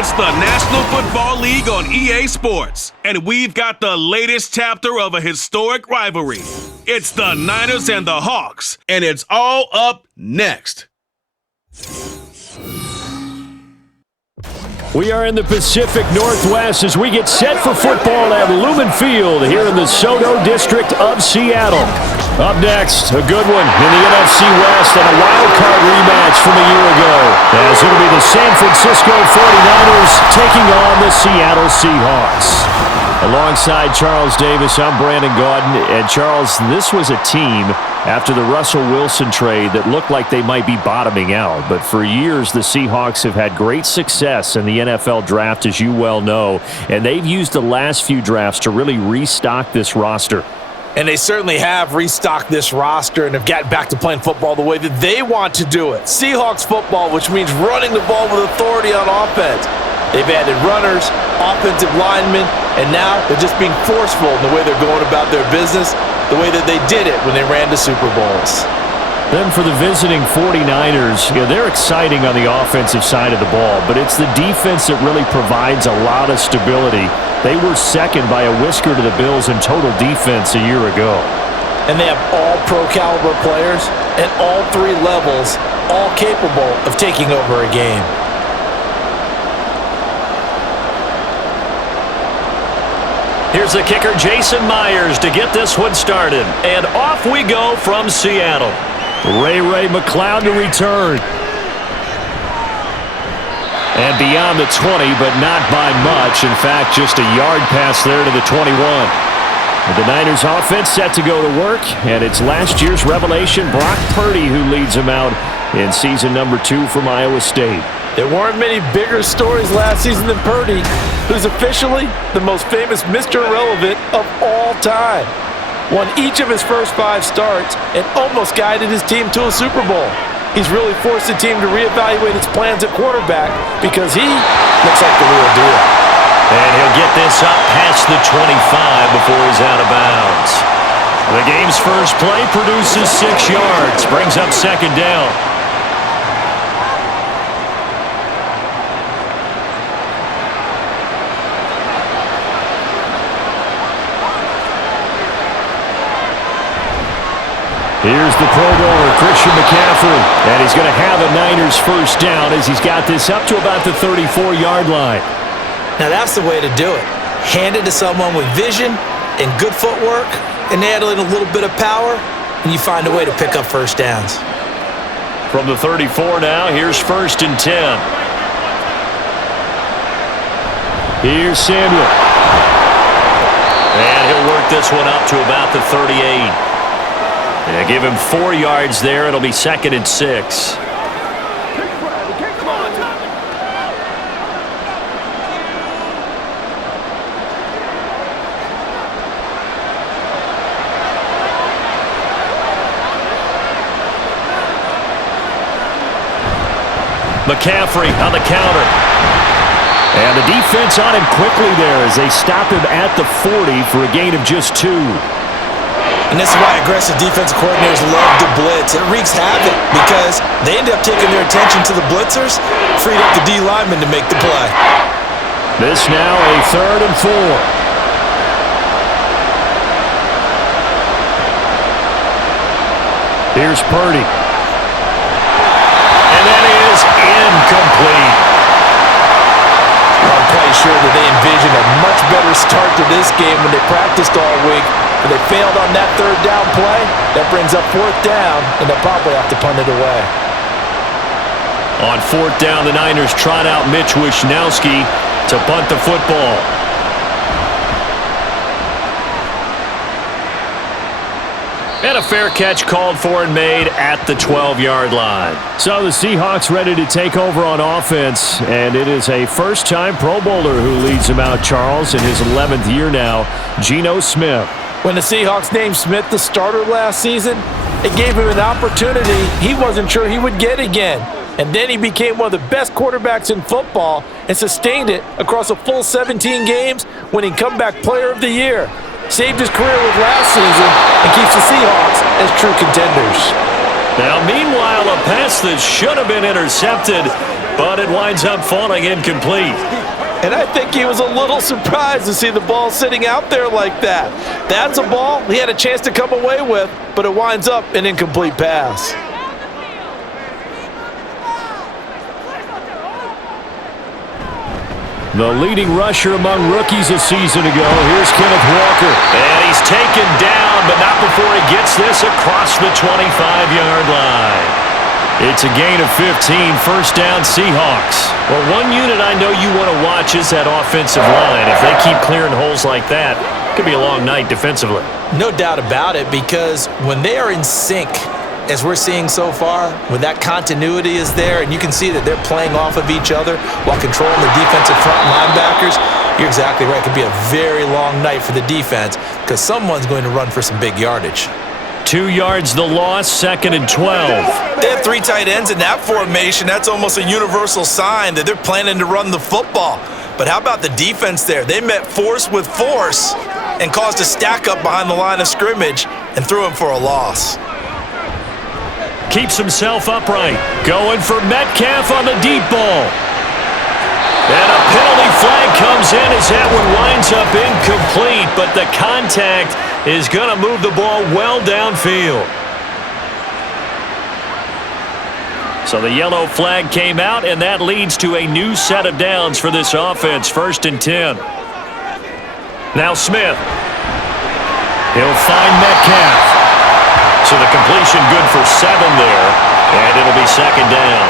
It's the National Football League on EA Sports, and we've got the latest chapter of a historic rivalry. It's the Niners and the Hawks, and it's all up next. We are in the Pacific Northwest as we get set for football at Lumen Field here in the SoDo district of Seattle. Up next, a good one in the NFC West and a wild card rematch from a year ago, as it'll be the San Francisco 49ers taking on the Seattle Seahawks. Alongside Charles Davis, I'm Brandon Gaudin. And Charles, this was a team after the Russell Wilson trade that looked like they might be bottoming out. But for years, the Seahawks have had great success in the NFL draft, as you well know. And they've used the last few drafts to really restock this roster. And they certainly have restocked this roster and have gotten back to playing football the way that they want to do it. Seahawks football, which means running the ball with authority on offense. They've added runners, offensive linemen, and now they're just being forceful in the way they're going about their business, the way that they did it when they ran to Super Bowls. Then for the visiting 49ers, they're exciting on the offensive side of the ball, but it's the defense that really provides a lot of stability. They were second by a whisker to the Bills in total defense a year ago. And they have all pro-caliber players at all three levels, all capable of taking over a game. Here's the kicker, Jason Myers, to get this one started. And off we go from Seattle. Ray McCloud to return. And beyond the 20, but not by much. In fact, just a yard pass there to the 21. The Niners offense set to go to work, and it's last year's revelation, Brock Purdy, who leads them out in season number 2 from Iowa State. There weren't many bigger stories last season than Purdy, who's officially the most famous Mr. Irrelevant of all time. Won each of his first 5 starts and almost guided his team to a Super Bowl. He's really forced the team to reevaluate its plans at quarterback because he looks like the real deal. And he'll get this up past the 25 before he's out of bounds. The game's first play produces 6 yards, brings up second down. Here's the Pro Bowler, Christian McCaffrey, and he's going to have a Niners first down as he's got this up to about the 34-yard line. Now that's the way to do it. Hand it to someone with vision and good footwork, and add in a little bit of power, and you find a way to pick up first downs. From the 34 now, here's first and 10. Here's Samuel. And he'll work this one up to about the 38. Yeah, give him 4 yards there. It'll be second and 6. McCaffrey on the counter. And the defense on him quickly there as they stop him at the 40 for a gain of just 2. And this is why aggressive defensive coordinators love to blitz. It wreaks havoc because they end up taking their attention to the blitzers, freed up the D lineman to make the play. This now a 3rd and 4. Here's Purdy. And that is incomplete. I'm quite sure that they envisioned a much better start to this game when they practiced all week. But they failed on that 3rd down play. That brings up 4th down, and they'll probably have to punt it away. On 4th down, the Niners trot out Mitch Wishnowski to punt the football. And a fair catch called for and made at the 12-yard line. So the Seahawks ready to take over on offense, and it is a first-time Pro Bowler who leads them out, Charles, in his 11th year now, Geno Smith. When the Seahawks named Smith the starter last season, it gave him an opportunity he wasn't sure he would get again. And then he became one of the best quarterbacks in football and sustained it across a full 17 games, winning Comeback Player of the Year. Saved his career with last season and keeps the Seahawks as true contenders. Now, meanwhile, a pass that should have been intercepted but it winds up falling incomplete. And I think he was a little surprised to see the ball sitting out there like that. That's a ball he had a chance to come away with, but it winds up an incomplete pass. The leading rusher among rookies a season ago. Here's Kenneth Walker. And he's taken down, but not before he gets this across the 25-yard line. It's a gain of 15, first down Seahawks. Well, one unit I know you want to watch is that offensive line. If they keep clearing holes like that, it could be a long night defensively. No doubt about it, because when they are in sync, as we're seeing so far, when that continuity is there and you can see that they're playing off of each other while controlling the defensive front linebackers, you're exactly right. It could be a very long night for the defense because someone's going to run for some big yardage. 2 yards the loss, 2nd and 12. They have 3 tight ends in that formation. That's almost a universal sign that they're planning to run the football. But how about the defense there? They met force with force and caused a stack up behind the line of scrimmage and threw him for a loss. Keeps himself upright. Going for Metcalf on the deep ball. And a penalty flag comes in as that one winds up incomplete, but the contact is going to move the ball well downfield. So the yellow flag came out, and that leads to a new set of downs for this offense, 1st and 10. Now Smith. He'll find Metcalf. So the completion good for 7 there, and it'll be 2nd down.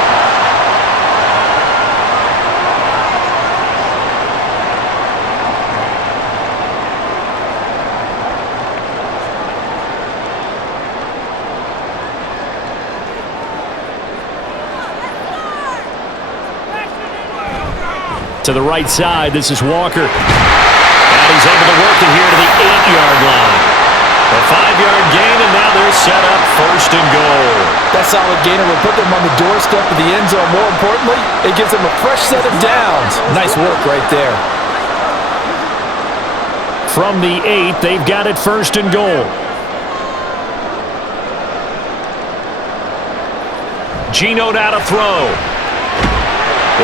To the right side, this is Walker. And he's able to work it here to the 8-yard line. A 5-yard gain, and now they're set up 1st and goal. That solid gainer will put them on the doorstep of the end zone. More importantly, it gives them a fresh set of downs. Nice work right there. From the 8, they've got it 1st and goal. Geno now to throw.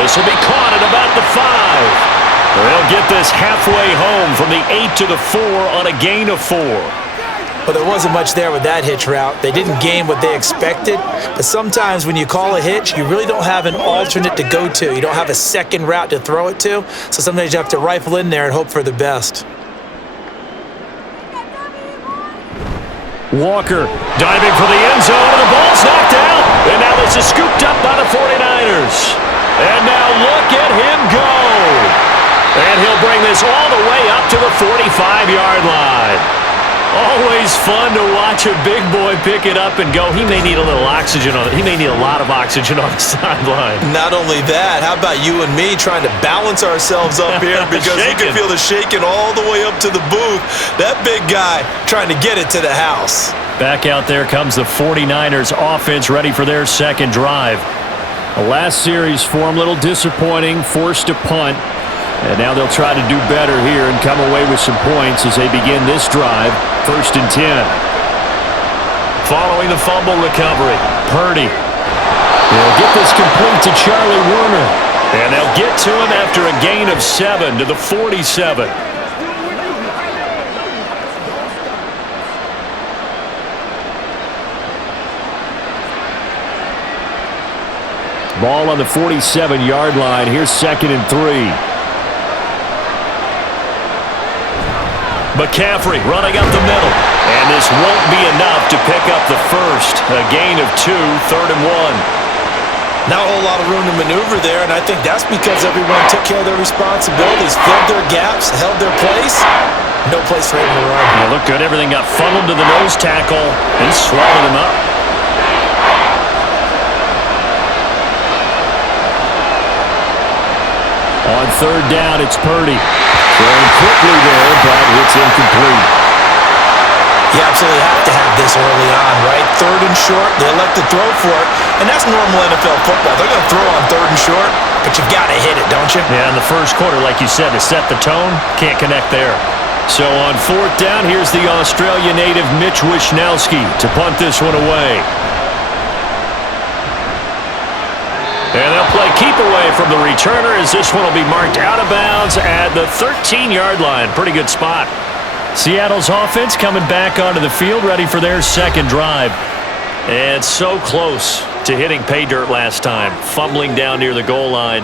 This will be caught at about the 5. They'll get this halfway home from the 8 to the 4 on a gain of 4. Well, there wasn't much there with that hitch route. They didn't gain what they expected. But sometimes when you call a hitch, you really don't have an alternate to go to. You don't have a second route to throw it to. So sometimes you have to rifle in there and hope for the best. Walker diving for the end zone, and the ball's knocked out. And now this is scooped up by the 49ers. And now look at him go. And he'll bring this all the way up to the 45-yard line. Always fun to watch a big boy pick it up and go. He may need a little oxygen on it. He may need a lot of oxygen on the sideline. Not only that, how about you and me trying to balance ourselves up here because you can feel the shaking all the way up to the booth. That big guy trying to get it to the house. Back out there comes the 49ers offense ready for their 2nd drive. The last series for them, a little disappointing, forced to punt. And now they'll try to do better here and come away with some points as they begin this drive, 1st and 10. Following the fumble recovery, Purdy. They'll get this complete to Charlie Warner. And they'll get to him after a gain of 7 to the 47. Ball on the 47-yard line. Here's 2nd and 3. McCaffrey running up the middle. And this won't be enough to pick up the first. A gain of 2, 3rd and 1. Not a whole lot of room to maneuver there, and I think that's because everyone took care of their responsibilities, filled their gaps, held their place. No place for him to run. Yeah, look good. Everything got funneled to the nose tackle. He swallowed him up. On 3rd down, it's Purdy. Going quickly there, but it's incomplete. You absolutely have to have this early on, right? 3rd and short, they elect to throw for it, and that's normal NFL football. They're going to throw on 3rd and short, but you've got to hit it, don't you? Yeah, in the first quarter, like you said, to set the tone, can't connect there. So on 4th down, here's the Australia native Mitch Wishnowsky to punt this one away. And they'll play keep feet away from the returner as this one will be marked out of bounds at the 13-yard line. Pretty good spot. Seattle's offense coming back onto the field, ready for their second drive. And so close to hitting pay dirt last time, fumbling down near the goal line.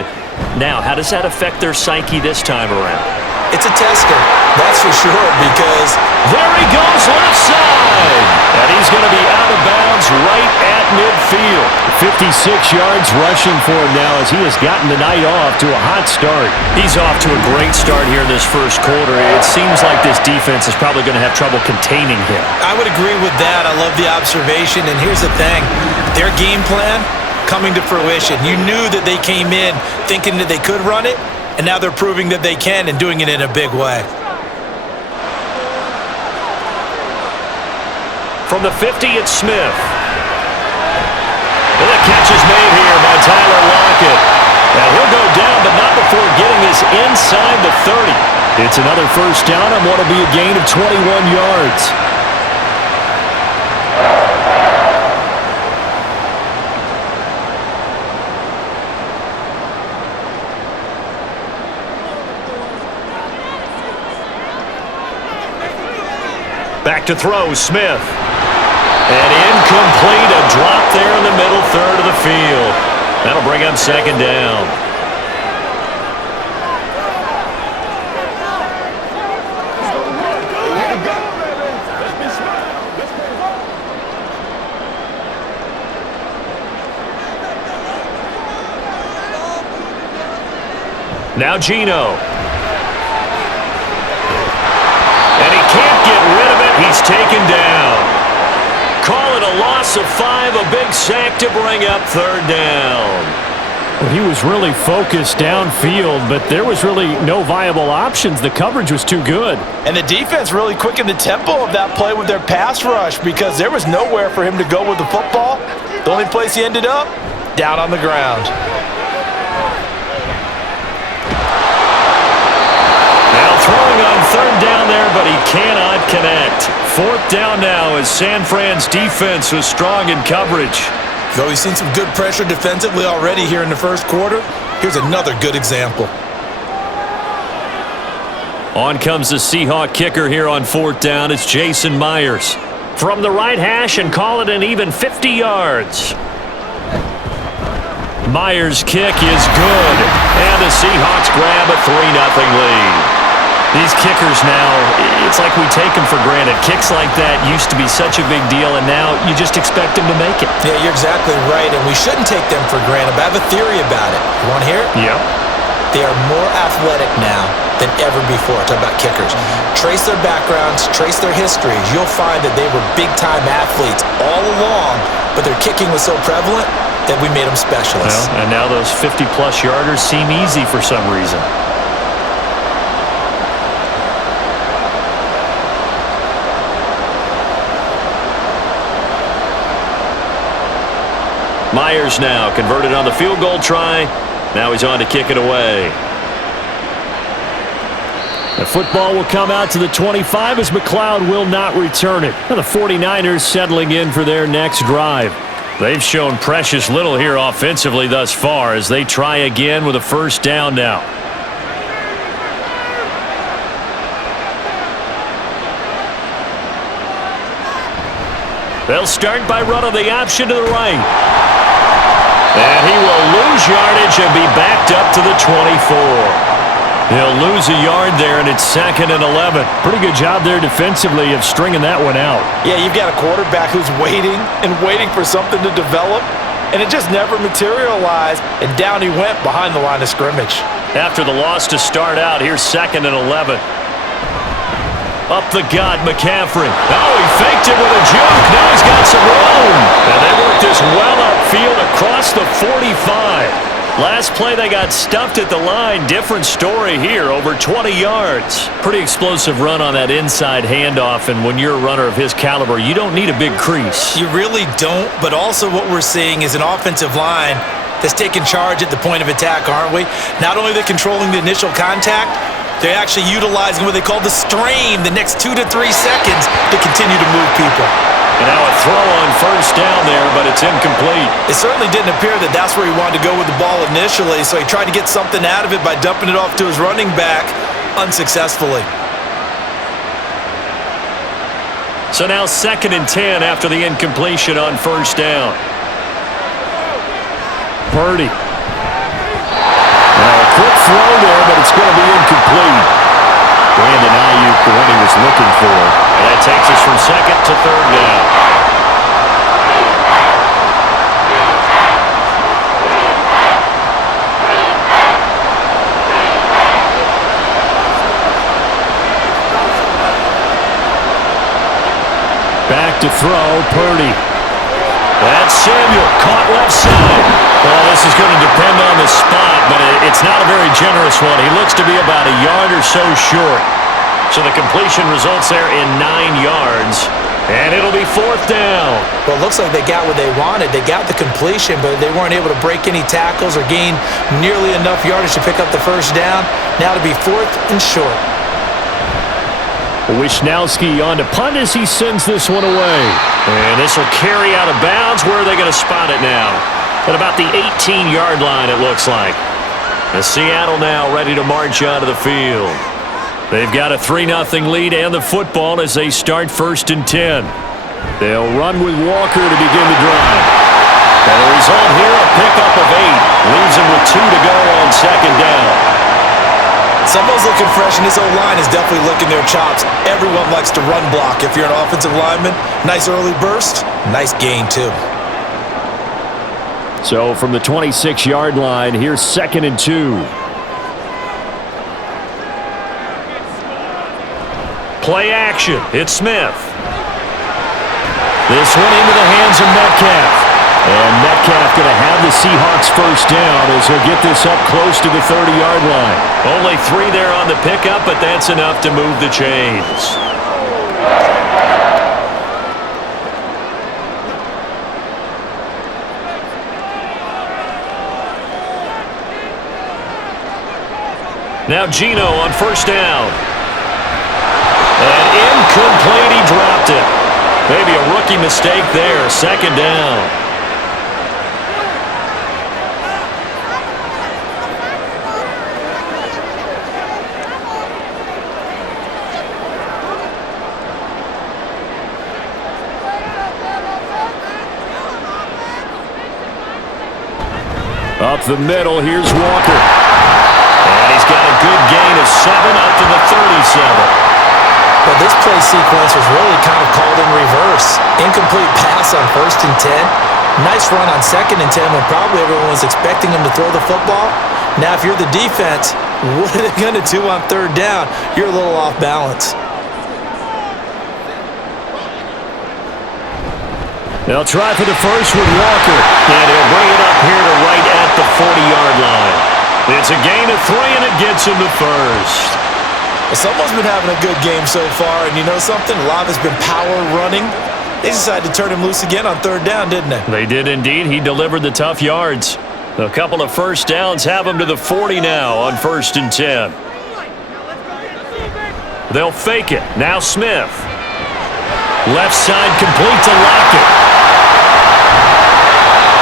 Now, how does that affect their psyche this time around? It's a tester, that's for sure, because there he goes left side. And he's going to be out of bounds right at midfield. 56 yards rushing for him now as he has gotten the night off to a hot start. He's off to a great start here in this first quarter. It seems like this defense is probably going to have trouble containing him. I would agree with that. I love the observation. And here's the thing. Their game plan coming to fruition. You knew that they came in thinking that they could run it, and now they're proving that they can and doing it in a big way. From the 50, it's Smith. And the catch is made here by Tyler Lockett. Now he'll go down, but not before getting this inside the 30. It's another first down on what will be a gain of 21 yards. Back to throw, Smith. And incomplete, a drop there in the middle third of the field. That'll bring up second down. Now Geno. And he can't get rid of it. He's taken down. Call it a loss of 5, a big sack to bring up third down. Well, he was really focused downfield, but there was really no viable options. The coverage was too good. And the defense really quickened the tempo of that play with their pass rush because there was nowhere for him to go with the football. The only place he ended up, down on the ground. Throwing on third down there, but he cannot connect. Fourth down now as San Fran's defense was strong in coverage. Though we've seen some good pressure defensively already here in the first quarter, here's another good example. On comes the Seahawk kicker here on fourth down. It's Jason Myers. From the right hash and call it an even 50 yards. Myers' kick is good, and the Seahawks grab a 3-0 lead. These kickers now, it's like we take them for granted. Kicks like that used to be such a big deal, and now you just expect them to make it. Yeah, you're exactly right, and we shouldn't take them for granted, but I have a theory about it. You want to hear it? Yeah. They are more athletic now than ever before. Talk about kickers. Trace their backgrounds, trace their histories. You'll find that they were big-time athletes all along, but their kicking was so prevalent that we made them specialists. Well, and now those 50-plus yarders seem easy for some reason. Myers now converted on the field goal try. Now he's on to kick it away. The football will come out to the 25 as McLeod will not return it. Now the 49ers settling in for their next drive. They've shown precious little here offensively thus far as they try again with a first down now. They'll start by running the option to the right. And he will lose yardage and be backed up to the 24. He'll lose a yard there, and it's 2nd and 11. Pretty good job there defensively of stringing that one out. Yeah, you've got a quarterback who's waiting and waiting for something to develop, and it just never materialized, and down he went behind the line of scrimmage. After the loss to start out, here's 2nd and 11. Up the gut, McCaffrey. Oh, he faked it with a juke. Now he's got some room. And they work this well upfield across the 45. Last play, they got stuffed at the line. Different story here, over 20 yards. Pretty explosive run on that inside handoff, and when you're a runner of his caliber, you don't need a big crease. You really don't, but also what we're seeing is an offensive line that's taking charge at the point of attack, aren't we? Not only are they controlling the initial contact, they're actually utilizing what they call the strain the next 2 to 3 seconds to continue to move people. And now a throw on first down there, but it's incomplete. It certainly didn't appear that that's where he wanted to go with the ball initially, so he tried to get something out of it by dumping it off to his running back unsuccessfully. So now 2nd and 10 after the incompletion on first down. Purdy. A quick throw there, but it's going to be incomplete. Brandon Ayuk, the one he was looking for. And that takes us from 2nd to 3rd down. Back to throw, Purdy. That's Samuel, caught left side. Well, this is going to depend on the spot, but it's not a very generous one. He looks to be about a yard or so short. So the completion results there in 9 yards, and it'll be 4th down. Well, it looks like they got what they wanted. They got the completion, but they weren't able to break any tackles or gain nearly enough yardage to pick up the first down. Now to be 4th and short. Wishnowski on to punt as he sends this one away. And this will carry out of bounds. Where are they going to spot it now? At about the 18-yard line, it looks like. And Seattle now ready to march onto the field. They've got a 3-0 lead and the football as they start 1st and 10. They'll run with Walker to begin the drive. And the result here, a pickup of 8. Leaves them with 2 to go on 2nd down. Someone's looking fresh, and this O-line is definitely licking their chops. Everyone likes to run block. If you're an offensive lineman, nice early burst, nice gain too. So from the 26-yard line, here's 2nd and 2. Play action. It's Smith. This one into the hands of Metcalf. And Metcalf going to have the Seahawks first down as he'll get this up close to the 30-yard line. Only 3 there on the pickup, but that's enough to move the chains. Now Geno on first down. And incomplete, he dropped it. Maybe a rookie mistake there, 2nd down. Up the middle, here's Walker. And he's got a good gain of 7 up to the 37. Well, this play sequence was really kind of called in reverse. Incomplete pass on 1st and 10. Nice run on 2nd and 10 when probably everyone was expecting him to throw the football. Now, if you're the defense, what are they going to do on 3rd down? You're a little off balance. They'll try for the first with Walker. And he'll bring it up here to right at the 40-yard line. It's a gain of 3, and it gets him to first. Well, someone's been having a good game so far, and you know something? A lot of it's been power running. They decided to turn him loose again on 3rd down, didn't they? They did indeed. He delivered the tough yards. A couple of first downs have him to the 40 now on 1st and 10. They'll fake it. Now Smith. Left side complete to Lockett.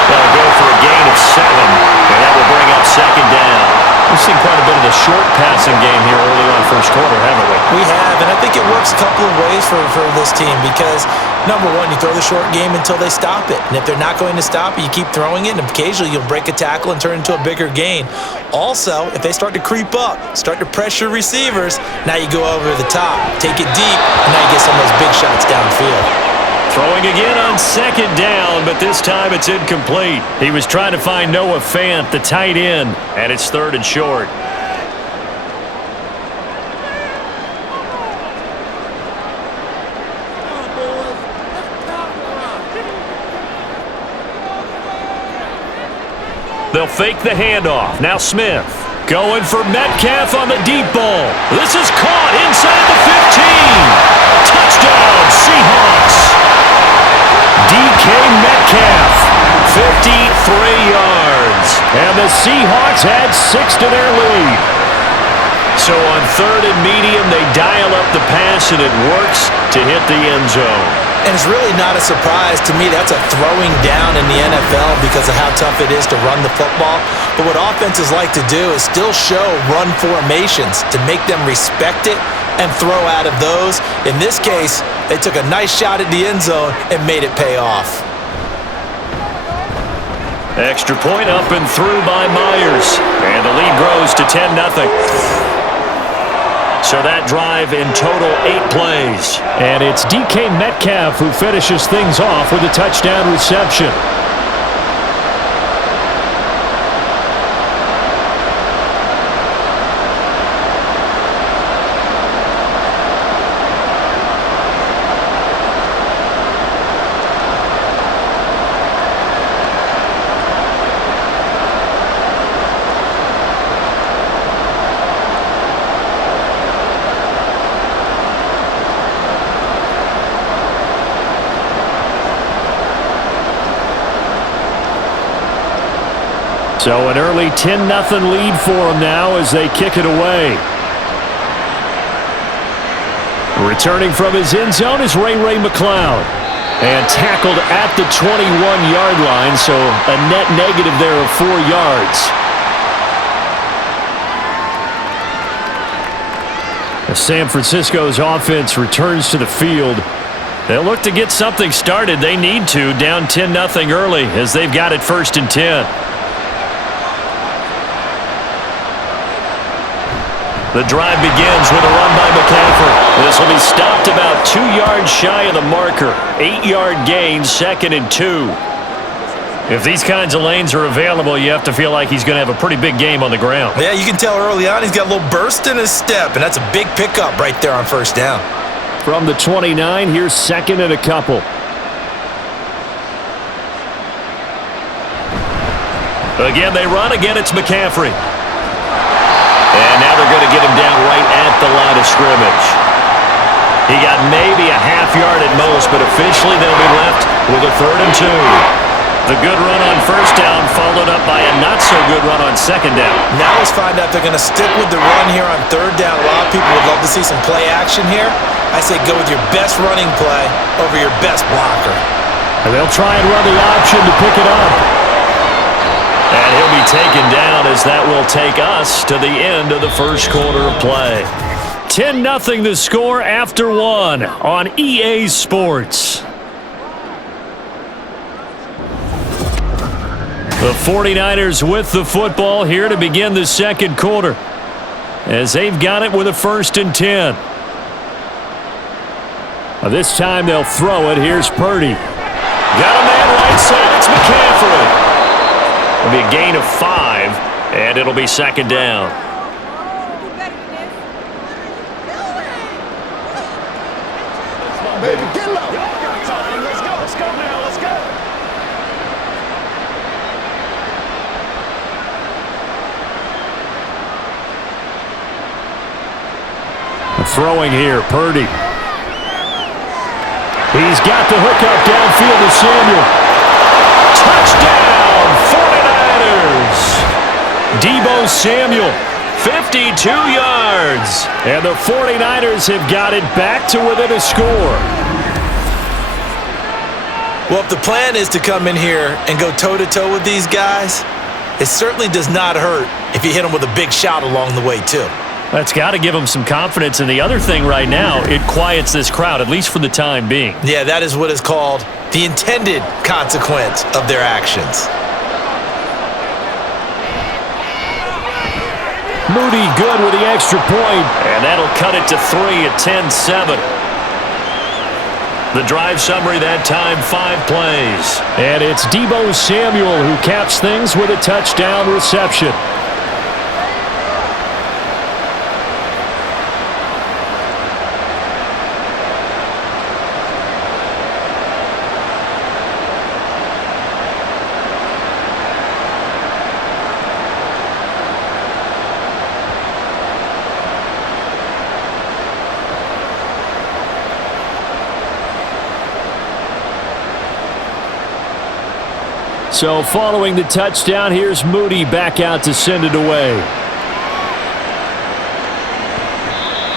That'll go for a gain of 7, and that will bring up 2nd down. We've seen quite a bit of the short passing game here early on first quarter, haven't we? We have, and I think it works a couple of ways for this team because, number one, you throw the short game until they stop it. And if they're not going to stop it, you keep throwing it, and occasionally you'll break a tackle and turn it into a bigger gain. Also, if they start to creep up, start to pressure receivers, now you go over the top, take it deep, and now you get some of those big shots downfield. Throwing again on 2nd down, but this time it's incomplete. He was trying to find Noah Fant, the tight end, and it's 3rd and short. They'll fake the handoff. Now Smith going for Metcalf on the deep ball. This is caught inside the 15. Touchdown, Seahawks. DK Metcalf, 53 yards. And the Seahawks add 6 to their lead. So on 3rd and medium, they dial up the pass, and it works to hit the end zone. And it's really not a surprise to me. That's a throwing down in the NFL because of how tough it is to run the football. But what offenses like to do is still show run formations to make them respect it and throw out of those. In this case, they took a nice shot at the end zone and made it pay off. Extra point up and through by Myers. And the lead grows to 10-0. So that drive in total 8 plays. And it's DK Metcalf who finishes things off with a touchdown reception. So an early 10-0 lead for them now as they kick it away. Returning from his end zone is Ray McCloud. And tackled at the 21-yard line, so a net negative there of 4 yards. As San Francisco's offense returns to the field, they'll look to get something started. They need to, down 10-0 early as they've got it 1st and 10. The drive begins with a run by McCaffrey. This will be stopped about 2 yards shy of the marker. 8-yard gain, 2nd and 2. If these kinds of lanes are available, you have to feel like he's going to have a pretty big game on the ground. Yeah, you can tell early on he's got a little burst in his step, and that's a big pickup right there on 1st down. From the 29, here's 2nd and a couple. Again, they run. Again, it's McCaffrey. And now they're going to get him down right at the line of scrimmage. He got maybe a half yard at most, but officially they'll be left with a 3rd and 2. The good run on 1st down followed up by a not-so-good run on 2nd down. Now let's find out if they're going to stick with the run here on 3rd down. A lot of people would love to see some play action here. I say go with your best running play over your best blocker. And they'll try and run the option to pick it up. And he'll be taken down as that will take us to the end of the 1st quarter of play. 10-0 the score after 1 on EA Sports. The 49ers with the football here to begin the 2nd quarter as they've got it with a 1st and 10. This time they'll throw it. Here's Purdy. Got a man right side. It's McCaffrey. It'll be a gain of 5, and it'll be 2nd down. Baby, get low. Let's go now. Let's go. Throwing here, Purdy. He's got the hook up downfield to Samuel. Touchdown, 49ers. Deebo Samuel, 52 yards. And the 49ers have got it back to within a score. Well, if the plan is to come in here and go toe-to-toe with these guys, it certainly does not hurt if you hit them with a big shot along the way, too. That's got to give them some confidence. And the other thing right now, it quiets this crowd, at least for the time being. Yeah, that is what is called the intended consequence of their actions. Moody good with the extra point. And that'll cut it to 3 at 10-7. The drive summary that time, 5 plays. And it's Deebo Samuel who caps things with a touchdown reception. So following the touchdown, here's Moody back out to send it away.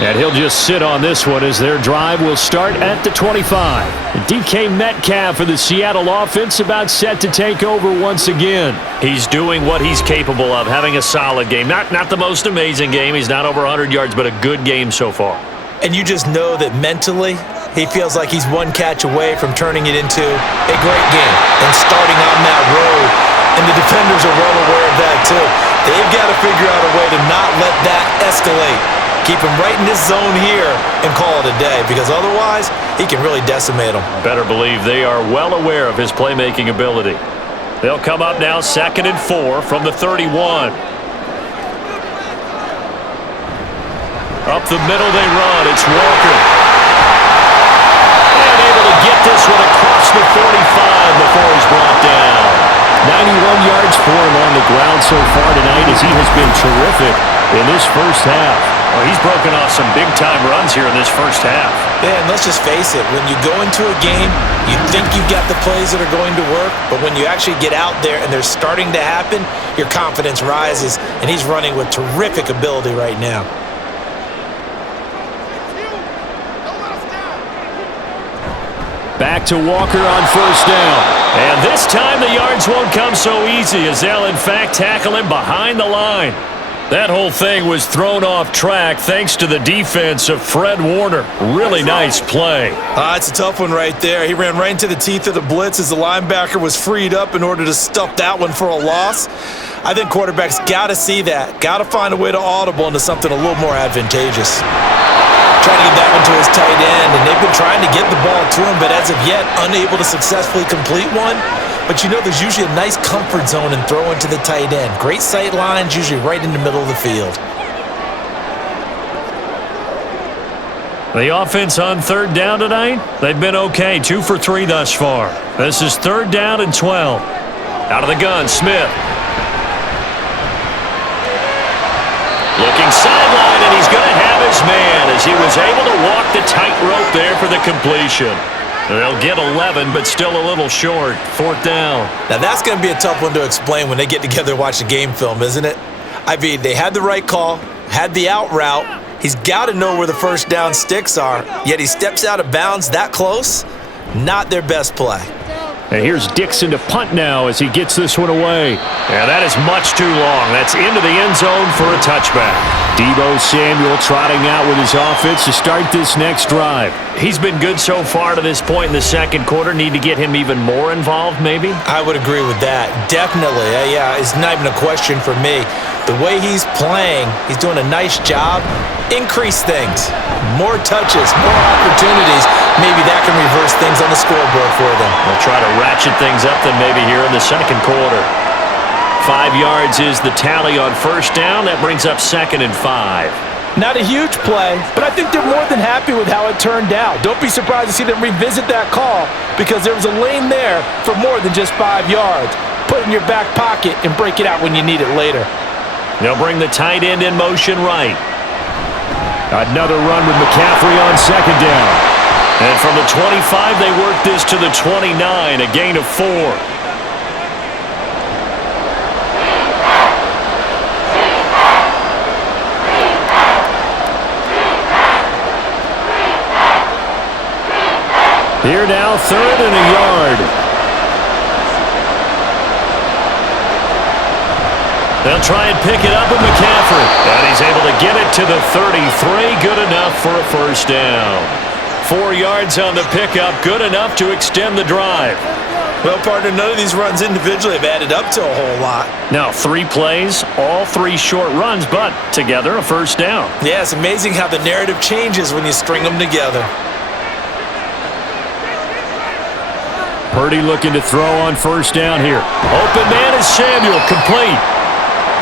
And he'll just sit on this one as their drive will start at the 25. DK Metcalf for the Seattle offense about set to take over once again. He's doing what he's capable of, having a solid game. Not the most amazing game. He's not over 100 yards, but a good game so far. And you just know that mentally, he feels like he's one catch away from turning it into a great game and starting on that road. And the defenders are well aware of that too. They've got to figure out a way to not let that escalate. Keep him right in this zone here and call it a day, because otherwise he can really decimate them. Better believe they are well aware of his playmaking ability. They'll come up now 2nd and 4 from the 31. Up the middle they run. It's Walker. And able to get this one across the 45 before he's brought down. 91 yards for him on the ground so far tonight, as he has been terrific in this first half. Well, he's broken off some big-time runs here in this first half. Yeah, and let's just face it. When you go into a game, you think you've got the plays that are going to work, but when you actually get out there and they're starting to happen, your confidence rises, and he's running with terrific ability right now. Back to Walker on first down. And this time the yards won't come so easy, as they'll in fact tackle him behind the line. That whole thing was thrown off track thanks to the defense of Fred Warner. Really nice play. It's a tough one right there. He ran right into the teeth of the blitz as the linebacker was freed up in order to stuff that one for a loss. I think quarterbacks got to see that. Got to find a way to audible into something a little more advantageous. Trying to get that one to his tight end, and they've been trying to get the ball to him, but as of yet, unable to successfully complete one. But you know, there's usually a nice comfort zone in throwing to the tight end. Great sight lines, usually right in the middle of the field. The offense on 3rd down tonight, they've been okay. 2 for 3 thus far. This is 3rd down and 12. Out of the gun, Smith. Looking sideline, and he's going to have his man as he was able to walk the tightrope there for the completion. They'll get 11, but still a little short. 4th down. Now, that's going to be a tough one to explain when they get together and watch the game film, isn't it? I mean, they had the right call, had the out route. He's got to know where the first down sticks are, yet he steps out of bounds that close. Not their best play. And here's Dixon to punt now as he gets this one away. Yeah, that is much too long. That's into the end zone for a touchback. Deebo Samuel trotting out with his offense to start this next drive. He's been good so far to this point in the second quarter. Need to get him even more involved, maybe? I would agree with that. Definitely. Yeah, it's not even a question for me. The way he's playing, he's doing a nice job. Increase things. More touches, more opportunities. Maybe that can reverse things on the scoreboard for them. They'll try to ratchet things up then maybe here in the second quarter. 5 yards is the tally on first down. That brings up 2nd and 5. Not a huge play, but I think they're more than happy with how it turned out. Don't be surprised to see them revisit that call, because there was a lane there for more than just 5 yards. Put it in your back pocket and break it out when you need it later. They'll bring the tight end in motion right. Another run with McCaffrey on 2nd down. And from the 25, they work this to the 29, a gain of 4. Here now, 3rd and a yard. They'll try and pick it up with McCaffrey. And he's able to get it to the 33. Good enough for a first down. 4 yards on the pickup. Good enough to extend the drive. Well, partner, none of these runs individually have added up to a whole lot. Now, 3 plays, all 3 short runs, but together a first down. Yeah, it's amazing how the narrative changes when you string them together. Purdy looking to throw on first down here. Open man is Samuel, complete.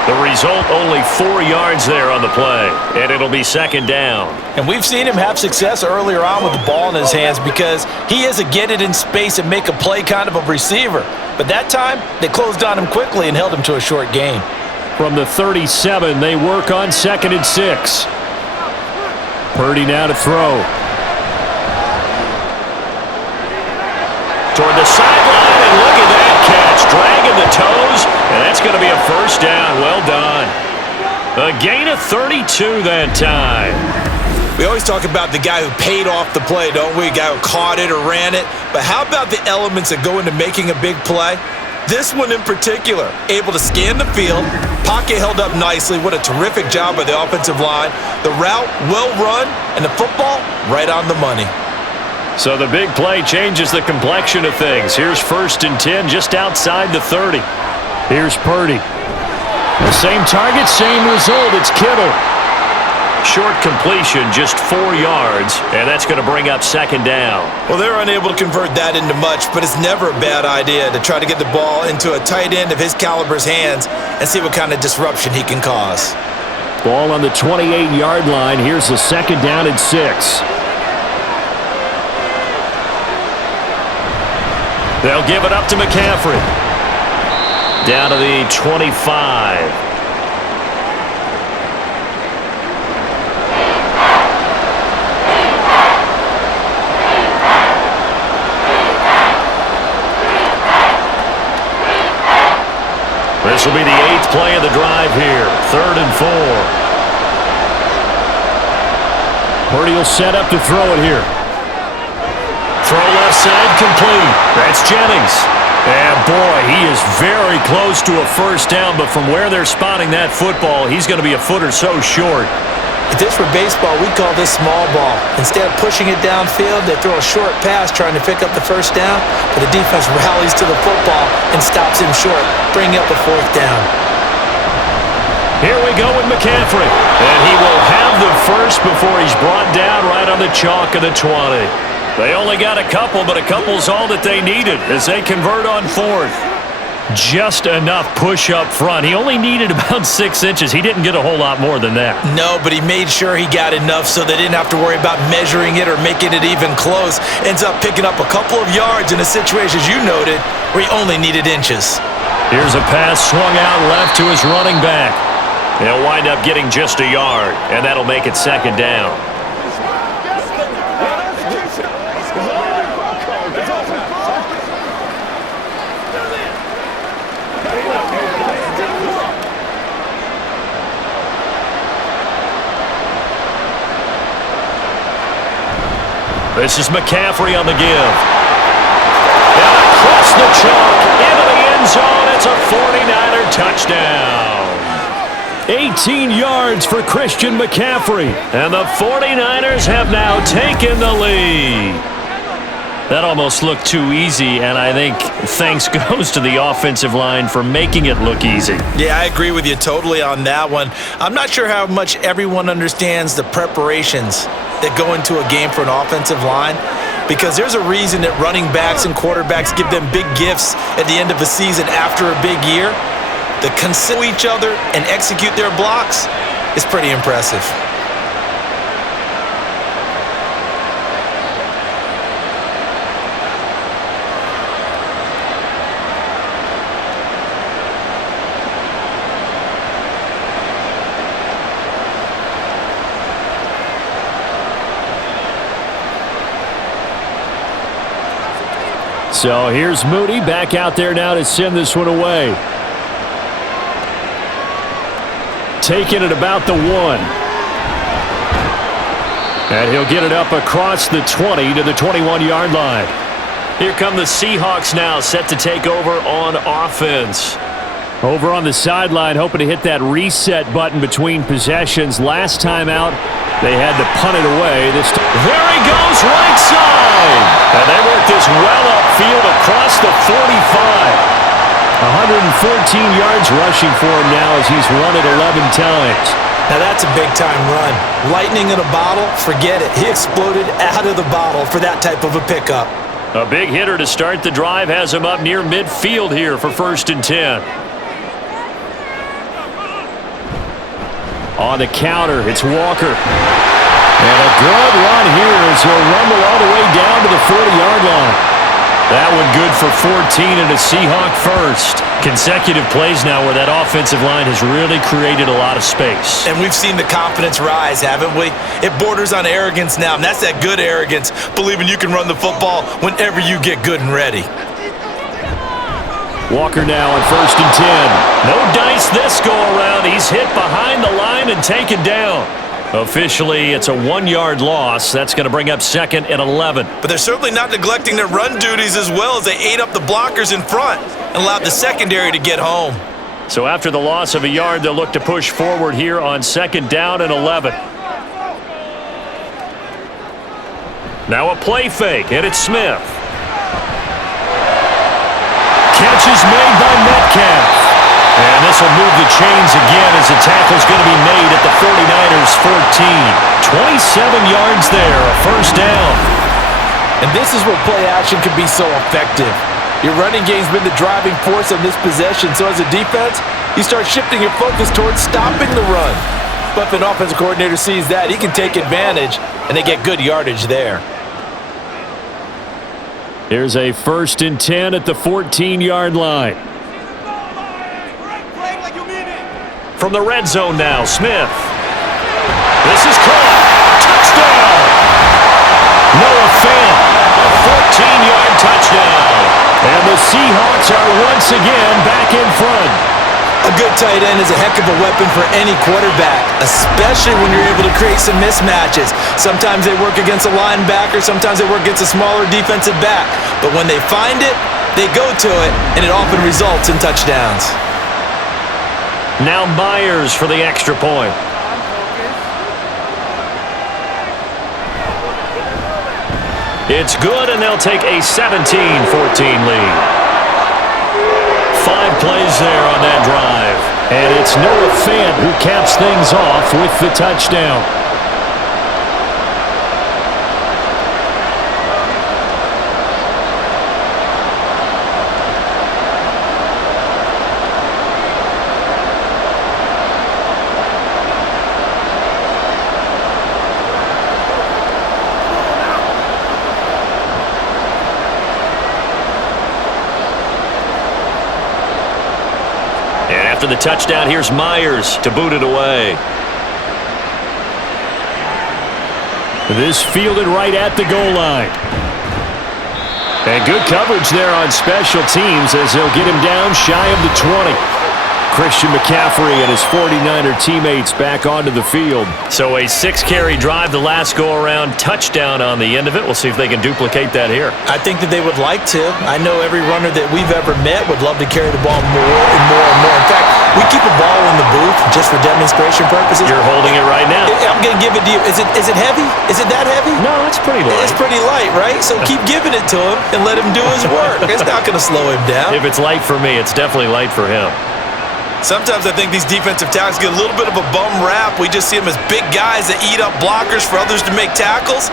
The result, only 4 yards there on the play, and it'll be 2nd down. And we've seen him have success earlier on with the ball in his hands because he is a get it in space and make a play kind of a receiver. But that time, they closed on him quickly and held him to a short gain. From the 37, they work on 2nd and 6. Purdy now to throw. Toward the sideline, and look at that catch. Dragging the toes, and that's going to be a first down. Well done. A gain of 32 that time. We always talk about the guy who paid off the play, don't we? The guy who caught it or ran it. But how about the elements that go into making a big play? This one in particular, able to scan the field, pocket held up nicely. What a terrific job by the offensive line. The route, well run, and the football, right on the money. So the big play changes the complexion of things. Here's 1st and 10 just outside the 30. Here's Purdy. The same target, same result. It's Kittle. Short completion, just 4 yards, and that's going to bring up 2nd down. Well, they're unable to convert that into much, but it's never a bad idea to try to get the ball into a tight end of his caliber's hands and see what kind of disruption he can cause. Ball on the 28-yard line. Here's the 2nd down and 6. They'll give it up to McCaffrey. Down to the 25. This will be the 8th play of the drive here. 3rd and 4. Purdy will set up to throw it here. Throw left side, complete. That's Jennings. And boy, he is very close to a 1st down, but from where they're spotting that football, he's going to be a foot or so short. If this were baseball, we'd call this small ball. Instead of pushing it downfield, they throw a short pass trying to pick up the 1st down, but the defense rallies to the football and stops him short, bringing up a 4th down. Here we go with McCaffrey. And he will have the 1st before he's brought down right on the chalk of the 20. They only got a couple, but a couple's all that they needed as they convert on 4th. Just enough push up front. He only needed about 6 inches. He didn't get a whole lot more than that. No, but he made sure he got enough so they didn't have to worry about measuring it or making it even close. Ends up picking up a couple of yards in a situation, as you noted, where he only needed inches. Here's a pass swung out left to his running back. He'll wind up getting just a yard, and that'll make it 2nd down. This is McCaffrey on the give. And across the chalk, into the end zone. It's a 49er touchdown. 18 yards for Christian McCaffrey. And the 49ers have now taken the lead. That almost looked too easy, and I think thanks goes to the offensive line for making it look easy. Yeah, I agree with you totally on that one. I'm not sure how much everyone understands the preparations that go into a game for an offensive line, because there's a reason that running backs and quarterbacks give them big gifts at the end of a season after a big year. To consider each other and execute their blocks is pretty impressive. So here's Moody back out there now to send this one away. Taking it about the 1. And he'll get it up across the 20 to the 21-yard line. Here come the Seahawks now, set to take over on offense. Over on the sideline, hoping to hit that reset button between possessions. Last time out, they had to punt it away. There he goes, right side. And they work this well upfield across the 45. 114 yards rushing for him now as he's run it 11 times. Now that's a big-time run. Lightning in a bottle, forget it. He exploded out of the bottle for that type of a pickup. A big hitter to start the drive has him up near midfield here for 1st and 10. On the counter, it's Walker. And a good run here as he'll rumble all the way down to the 40-yard line. That one good for 14 and a Seahawk 1st. Consecutive plays now where that offensive line has really created a lot of space. And we've seen the confidence rise, haven't we? It borders on arrogance now, and that's that good arrogance, believing you can run the football whenever you get good and ready. Walker now on 1st and 10. No dice this go around. He's hit behind the line and taken down. Officially, it's a 1-yard loss. That's going to bring up 2nd and 11. But they're certainly not neglecting their run duties as well as they ate up the blockers in front and allowed the secondary to get home. So after the loss of a yard, they'll look to push forward here on 2nd down and 11. Now a play fake, and it's Smith. Catch is made by Metcalf. And this will move the chains again as the tackle's going to be made at the 49ers 14. 27 yards there, a first down. And this is where play action can be so effective. Your running game's been the driving force on this possession, so as a defense, you start shifting your focus towards stopping the run. But if an offensive coordinator sees that, he can take advantage, and they get good yardage there. Here's a 1st and 10 at the 14-yard line. From the red zone now, Smith. This is caught. Touchdown! Noah Fant, a 14-yard touchdown. And the Seahawks are once again back in front. A good tight end is a heck of a weapon for any quarterback, especially when you're able to create some mismatches. Sometimes they work against a linebacker, sometimes they work against a smaller defensive back. But when they find it, they go to it, and it often results in touchdowns. Now Myers for the extra point. It's good, and they'll take a 17-14 lead. 5 plays there on that drive. And it's Noah Fant who caps things off with the touchdown. After the touchdown, here's Myers to boot it away. This fielded right at the goal line. And good coverage there on special teams as they'll get him down shy of the 20. Christian McCaffrey and his 49er teammates back onto the field. So a 6-carry drive, the last go-around, touchdown on the end of it. We'll see if they can duplicate that here. I think that they would like to. I know every runner that we've ever met would love to carry the ball more and more and more. In fact, we keep a ball in the booth just for demonstration purposes. You're holding it right now. I'm going to give it to you. Is it heavy? Is it that heavy? No, it's pretty light. It's pretty light, right? So keep giving it to him and let him do his work. It's not going to slow him down. If it's light for me, it's definitely light for him. Sometimes I think these defensive tackles get a little bit of a bum rap. We just see them as big guys that eat up blockers for others to make tackles.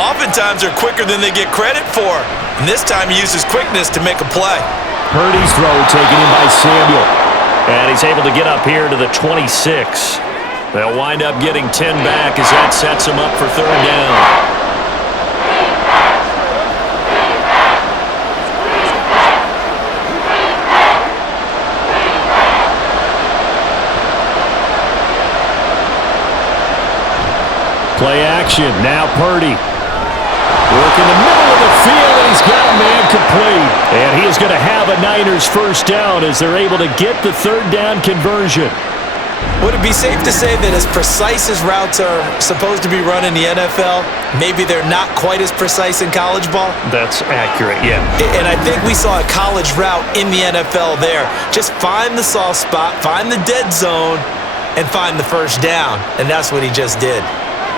Oftentimes they're quicker than they get credit for. And this time he uses quickness to make a play. Purdy's throw taken in by Samuel. And he's able to get up here to the 26. They'll wind up getting 10 back as that sets them up for 3rd down. Play action. Now Purdy. Work in the middle of the field, and he's got a man complete. And he is going to have a Niners first down as they're able to get the 3rd down conversion. Would it be safe to say that as precise as routes are supposed to be run in the NFL, maybe they're not quite as precise in college ball? That's accurate, yeah. And I think we saw a college route in the NFL there. Just find the soft spot, find the dead zone, and find the first down. And that's what he just did.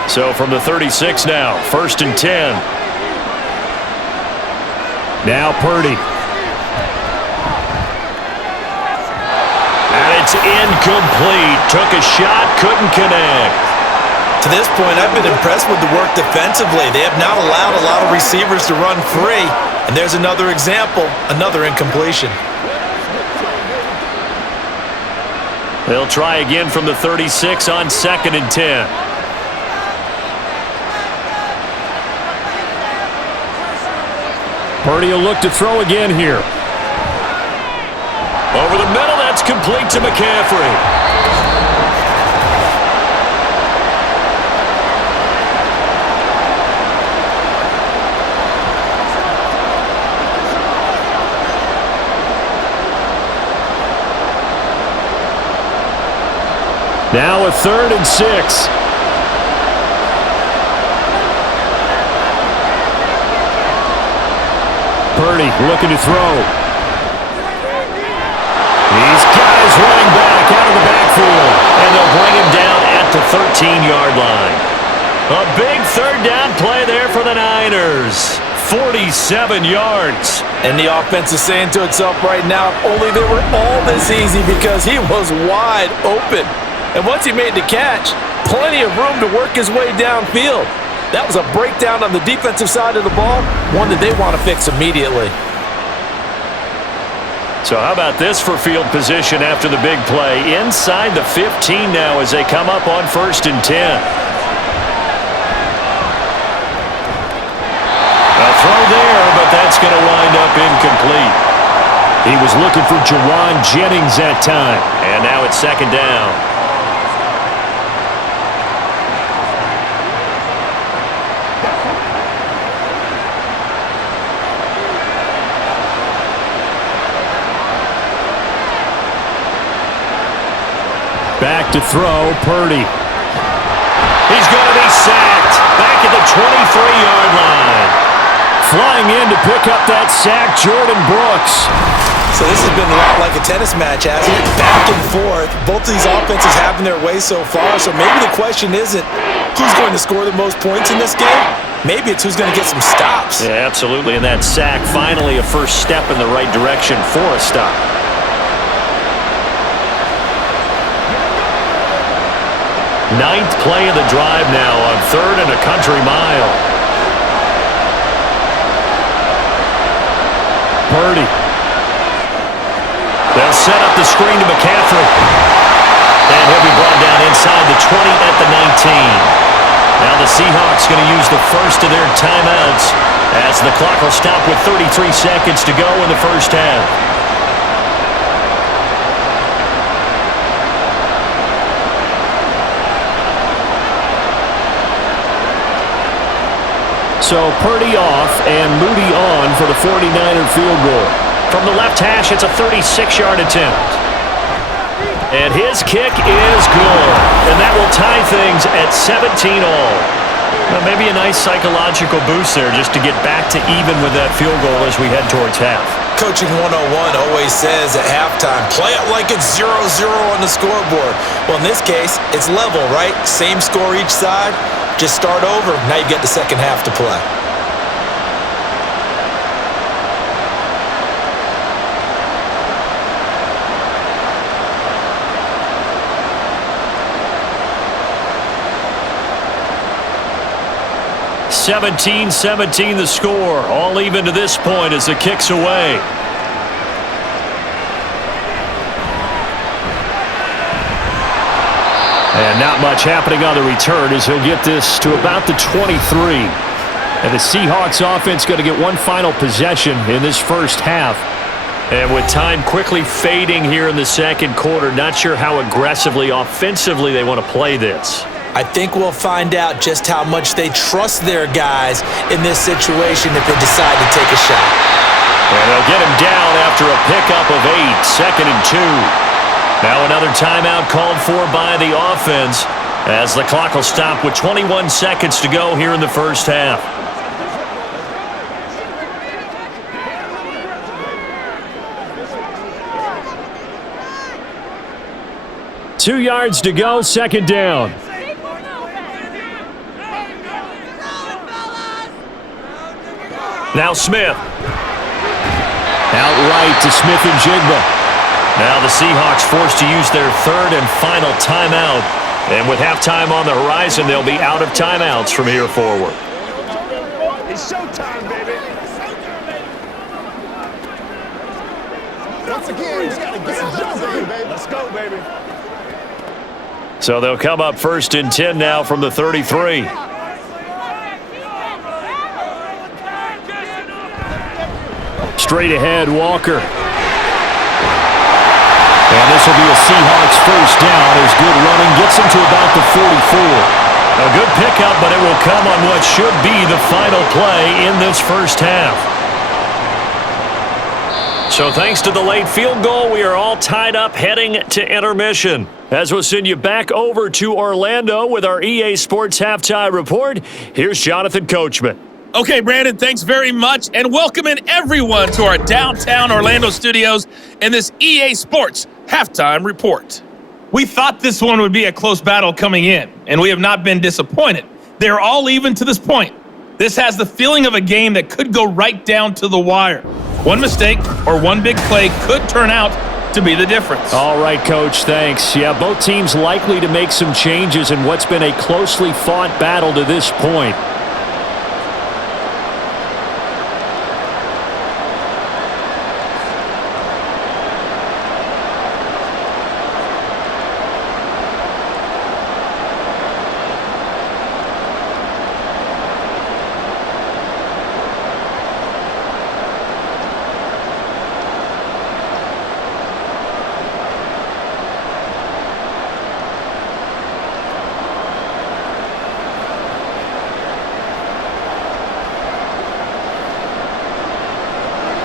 So from the 36 now, 1st and 10. Now Purdy. And it's incomplete. Took a shot, couldn't connect. To this point, I've been impressed with the work defensively. They have not allowed a lot of receivers to run free. And there's another example, another incompletion. They'll try again from the 36 on 2nd and 10. Purdy will look to throw again here. Over the middle, that's complete to McCaffrey. Now a 3rd and 6. Purdy looking to throw. He's got his running back out of the backfield. And they'll bring him down at the 13-yard line. A big third down play there for the Niners. 47 yards. And the offense is saying to itself right now, if only they were all this easy, because he was wide open. And once he made the catch, plenty of room to work his way downfield. That was a breakdown on the defensive side of the ball, one that they want to fix immediately. So how about this for field position after the big play? Inside the 15 now as they come up on 1st and 10. A throw there, but that's going to wind up incomplete. He was looking for Jawan Jennings that time. And now it's 2nd down. Back to throw, Purdy. He's going to be sacked. Back at the 23-yard line. Flying in to pick up that sack, Jordan Brooks. So this has been a lot like a tennis match, hasn't it? Back and forth. Both of these offenses having their way so far. So maybe the question isn't who's going to score the most points in this game. Maybe it's who's going to get some stops. Yeah, absolutely. And that sack, finally a first step in the right direction for a stop. Ninth play of the drive now on 3rd and a country mile. Purdy. They'll set up the screen to McCaffrey. And he'll be brought down inside the 20 at the 19. Now the Seahawks going to use the first of their timeouts as the clock will stop with 33 seconds to go in the first half. So Purdy off and Moody on for the 49er field goal. From the left hash, it's a 36-yard attempt. And his kick is good. And that will tie things at 17 all. Well, maybe a nice psychological boost there just to get back to even with that field goal as we head towards half. Coaching 101 always says at halftime, play it like it's 0-0 on the scoreboard. Well, in this case, it's level, right? Same score each side. Just start over. Now you get the second half to play. (17-17) the score. All even to this point as the kick's away. And not much happening on the return as he'll get this to about the 23. And the Seahawks offense going to get one final possession in this first half. And with time quickly fading here in the second quarter, not sure how aggressively, offensively they want to play this. I think we'll find out just how much they trust their guys in this situation if they decide to take a shot. And they'll get him down after a pickup of 8, 2nd and 2. Now another timeout called for by the offense as the clock will stop with 21 seconds to go here in the first half. Two yards to go, 2nd down. Now Smith. Outright to Smith and Jigba. Now the Seahawks forced to use their 3rd and final timeout. And with halftime on the horizon, they'll be out of timeouts from here forward. It's showtime, baby. Once again, we got to get some jumping, baby. Let's go, baby. So they'll come up 1st and 10 now from the 33. Straight ahead, Walker. And this will be a Seahawks first down as good running gets him to about the 44. A good pickup, but it will come on what should be the final play in this first half. So thanks to the late field goal, we are all tied up heading to intermission. As we'll send you back over to Orlando with our EA Sports Halftime Report, here's Jonathan Coachman. Okay, Brandon, thanks very much, and welcome in everyone to our downtown Orlando studios in this EA Sports Halftime Report. We thought this one would be a close battle coming in, and we have not been disappointed. They're all even to this point. This has the feeling of a game that could go right down to the wire. One mistake or one big play could turn out to be the difference. All right, Coach, thanks. Yeah, both teams likely to make some changes in what's been a closely fought battle to this point.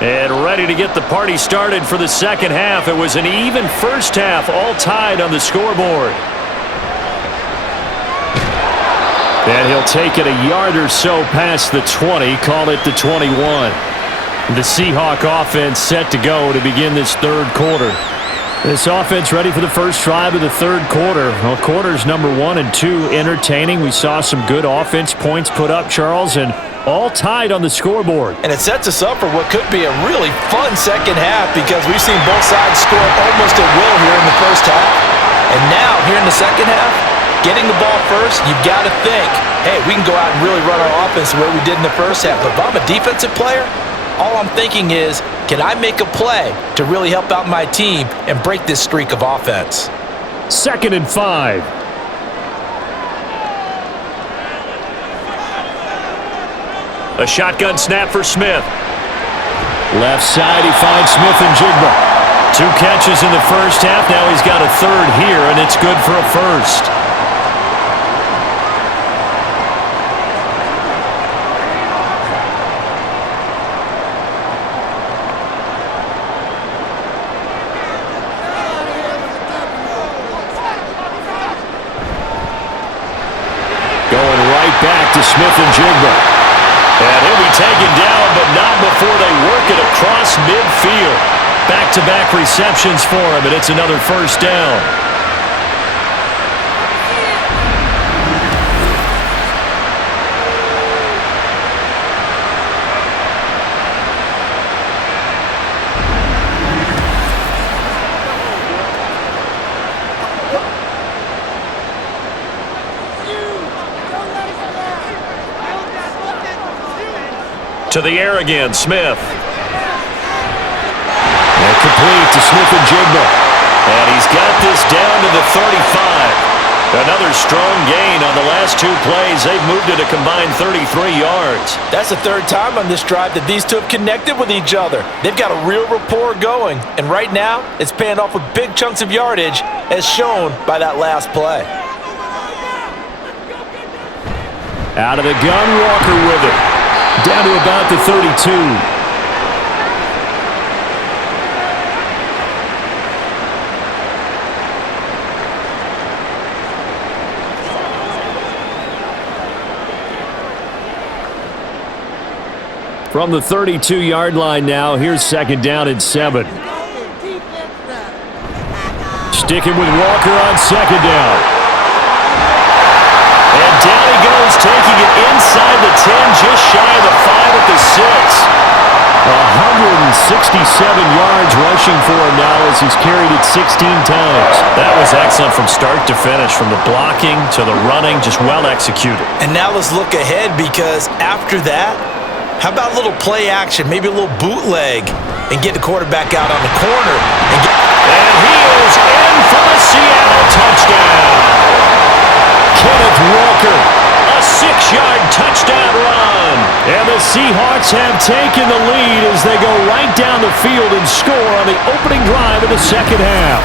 And ready to get the party started for the second half. It was an even first half, all tied on the scoreboard. And he'll take it a yard or so past the 20, call it the 21. The Seahawk offense set to go to begin this third quarter. This offense ready for the first drive of the third quarter. Well, quarters number 1 and 2 entertaining. We saw some good offense points put up, Charles, and all tied on the scoreboard. And it sets us up for what could be a really fun second half because we've seen both sides score almost at will here in the first half. And now, here in the second half, getting the ball first, you've got to think, hey, we can go out and really run our offense the way we did in the first half. But if I'm a defensive player, all I'm thinking is, can I make a play to really help out my team and break this streak of offense? 2nd and 5. A shotgun snap for Smith. Left side, he finds Smith and Jigba. 2 catches in the first half. Now he's got a third here, and it's good for a first. Going right back to Smith and Jigba. And he'll be taken down, but not before they work it across midfield. Back-to-back receptions for him, and it's another first down. To the air again, Smith. And complete to Smith and Jigba. And he's got this down to the 35. Another strong gain on the last 2 plays. They've moved it a combined 33 yards. That's the third time on this drive that these two have connected with each other. They've got a real rapport going. And right now, it's paying off with big chunks of yardage, as shown by that last play. Out of the gun, Walker with it. Down to about the 32. From the 32-yard line now, here's 2nd down and 7. Sticking with Walker on 2nd down. And down he goes, taking it inside the 10, just shy of the 5 at the 6. 167 yards rushing for him now as he's carried it 16 times. That was excellent from start to finish, from the blocking to the running, just well executed. And now let's look ahead, because after that, how about a little play action, maybe a little bootleg, and get the quarterback out on the corner. And he is in for the Seattle touchdown. Kenneth Walker, a 6-yard touchdown run. And the Seahawks have taken the lead as they go right down the field and score on the opening drive of the second half.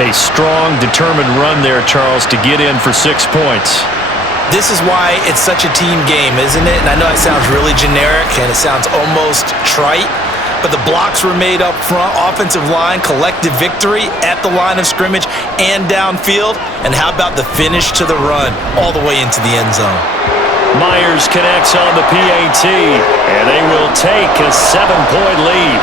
A strong, determined run there, Charles, to get in for 6 points. This is why it's such a team game, isn't it? And I know it sounds really generic and it sounds almost trite, but the blocks were made up front, offensive line, collective victory at the line of scrimmage and downfield. And how about the finish to the run all the way into the end zone? Myers connects on the PAT, and they will take a 7-point lead.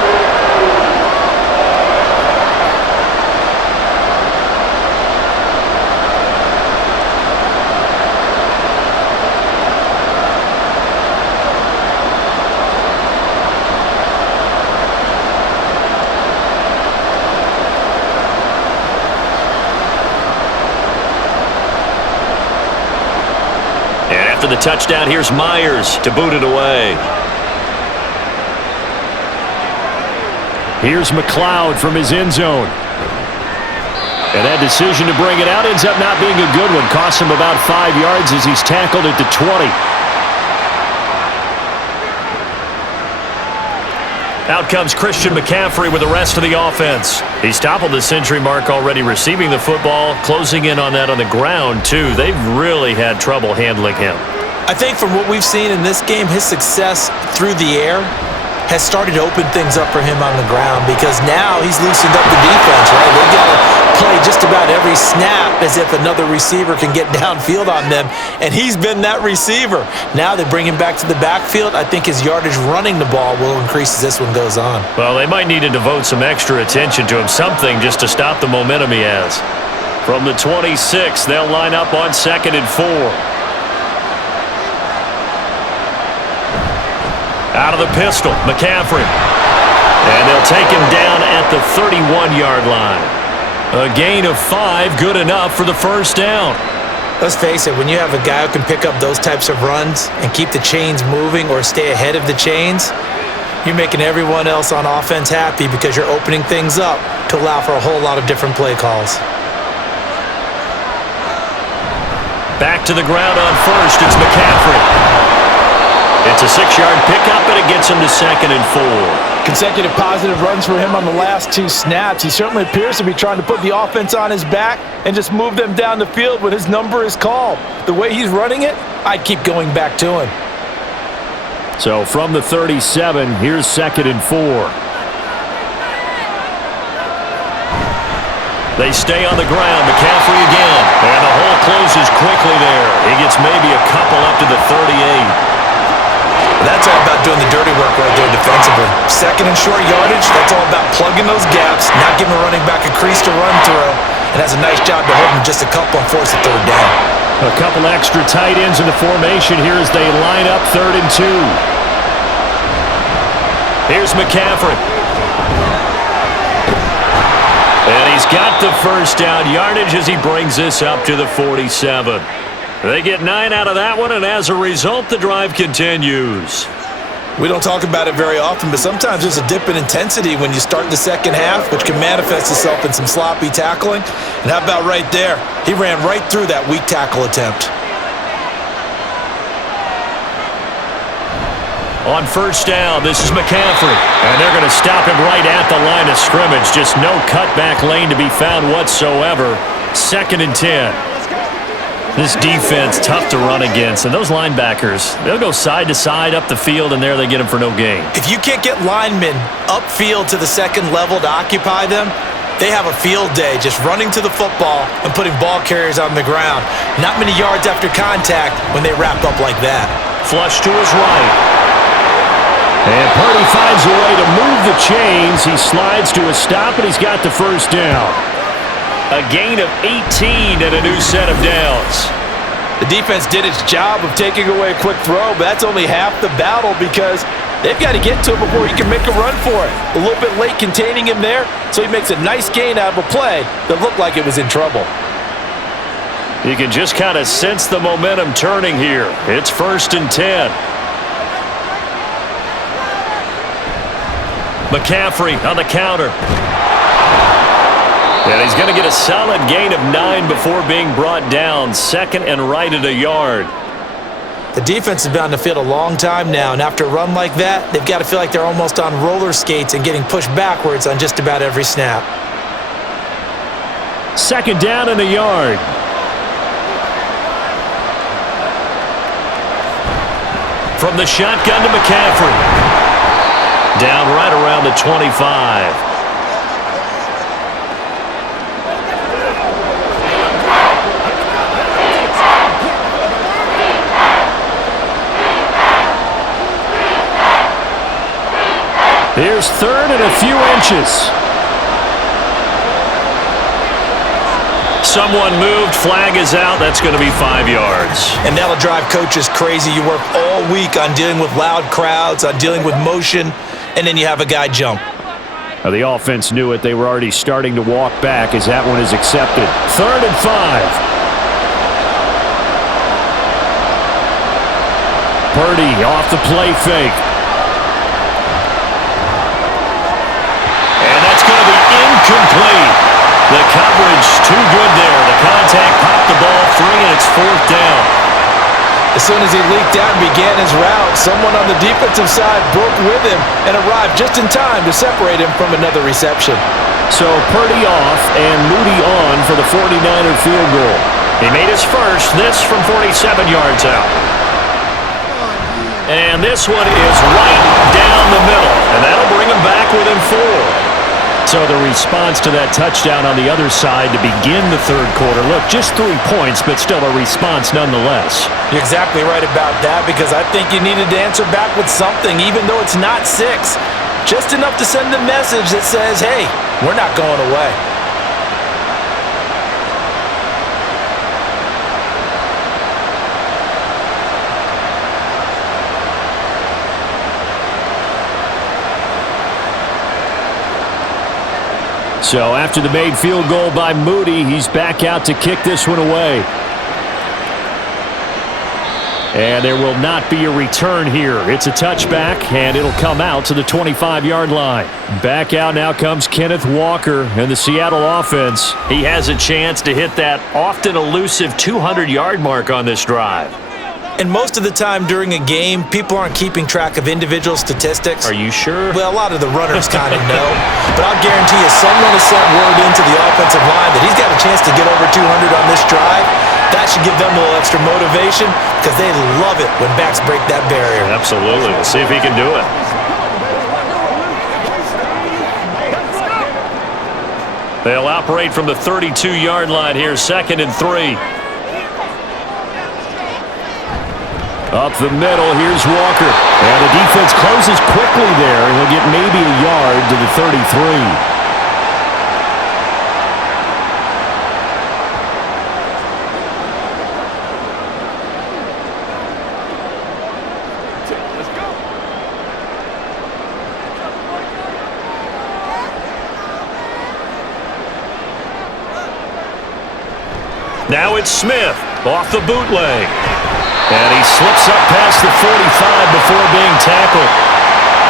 After the touchdown, here's Myers to boot it away. Here's McLeod from his end zone. And that decision to bring it out ends up not being a good one. Costs him about 5 yards as he's tackled at the 20. Out comes Christian McCaffrey with the rest of the offense. He's toppled the century mark already receiving the football, closing in on that on the ground, too. They've really had trouble handling him. I think from what we've seen in this game, his success through the air has started to open things up for him on the ground because now he's loosened up the defense, right? They've got to play just about every snap as if another receiver can get downfield on them, and he's been that receiver. Now they bring him back to the backfield. I think his yardage running the ball will increase as this one goes on. Well, they might need to devote some extra attention to him, something just to stop the momentum he has. From the 26, they'll line up on 2nd and 4. Out of the pistol, McCaffrey. And they'll take him down at the 31-yard line. A gain of 5, good enough for the first down. Let's face it, when you have a guy who can pick up those types of runs and keep the chains moving or stay ahead of the chains, you're making everyone else on offense happy because you're opening things up to allow for a whole lot of different play calls. Back to the ground on first, it's McCaffrey. It's a 6-yard pickup, and it gets him to 2nd and 4. Consecutive positive runs for him on the last 2 snaps. He certainly appears to be trying to put the offense on his back and just move them down the field when his number is called. The way he's running it, I'd keep going back to him. So from the 37, here's 2nd and 4. They stay on the ground. McCaffrey again. And the hole closes quickly there. He gets maybe a couple up to the 38. That's all about doing the dirty work right there defensively. 2nd and short yardage, that's all about plugging those gaps, not giving a running back a crease to run through, and has a nice job to hold him just a couple and force a 3rd down. A couple extra tight ends in the formation here as they line up 3rd and 2. Here's McCaffrey. And he's got the first down yardage as he brings this up to the 47. They get 9 out of that one, and as a result, the drive continues. We don't talk about it very often, but sometimes there's a dip in intensity when you start the second half, which can manifest itself in some sloppy tackling. And how about right there? He ran right through that weak tackle attempt. On first down, this is McCaffrey. And they're going to stop him right at the line of scrimmage. Just no cutback lane to be found whatsoever. 2nd and 10. This defense, tough to run against. And those linebackers, they'll go side to side up the field, and there they get them for no gain. If you can't get linemen upfield to the 2nd level to occupy them, they have a field day just running to the football and putting ball carriers on the ground. Not many yards after contact when they wrap up like that. Flush to his right. And Purdy finds a way to move the chains. He slides to a stop, and he's got the first down. A gain of 18 and a new set of downs. The defense did its job of taking away a quick throw, but that's only half the battle because they've got to get to him before he can make a run for it. A little bit late containing him there, so he makes a nice gain out of a play that looked like it was in trouble. You can just kind of sense the momentum turning here. It's 1st and 10. McCaffrey on the counter. And he's going to get a solid gain of 9 before being brought down. 2nd and right at a yard. The defense has been on the field a long time now, and after a run like that, they've got to feel like they're almost on roller skates and getting pushed backwards on just about every snap. 2nd down and a yard. From the shotgun to McCaffrey. Down right around the 25. Here's third and a few inches. Someone moved. Flag is out. That's going to be 5 yards. And that'll drive coaches crazy. You work all week on dealing with loud crowds, on dealing with motion, and then you have a guy jump. Now, the offense knew it. They were already starting to walk back as that one is accepted. 3rd and 5. Purdy off the play fake. And that's going to be incomplete. The coverage too good there. The contact popped the ball free, and it's 4th down. As soon as he leaked out and began his route, someone on the defensive side broke with him and arrived just in time to separate him from another reception. So Purdy off and Moody on for the 49er field goal. He made his first, this from 47 yards out. And this one is right down the middle, and that'll bring him back within 4. So the response to that touchdown on the other side to begin the third quarter. Look, just 3 points, but still a response nonetheless. You're exactly right about that, because I think you needed to answer back with something, even though it's not 6. Just enough to send a message that says, hey, we're not going away. So after the made field goal by Moody, he's back out to kick this one away. And there will not be a return here. It's a touchback, and it'll come out to the 25-yard line. Back out now comes Kenneth Walker and the Seattle offense. He has a chance to hit that often elusive 200-yard mark on this drive. And most of the time during a game, people aren't keeping track of individual statistics. Are you sure? Well, a lot of the runners kind of know. But I'll guarantee you someone has sent word into the offensive line that he's got a chance to get over 200 on this drive. That should give them a little extra motivation, because they love it when backs break that barrier. Absolutely. We'll see if he can do it. They'll operate from the 32-yard line here, 2nd and 3. Up the middle, here's Walker. And the defense closes quickly there, and he'll get maybe a yard to the 33. Now it's Smith off the bootleg. And he slips up past the 45 before being tackled.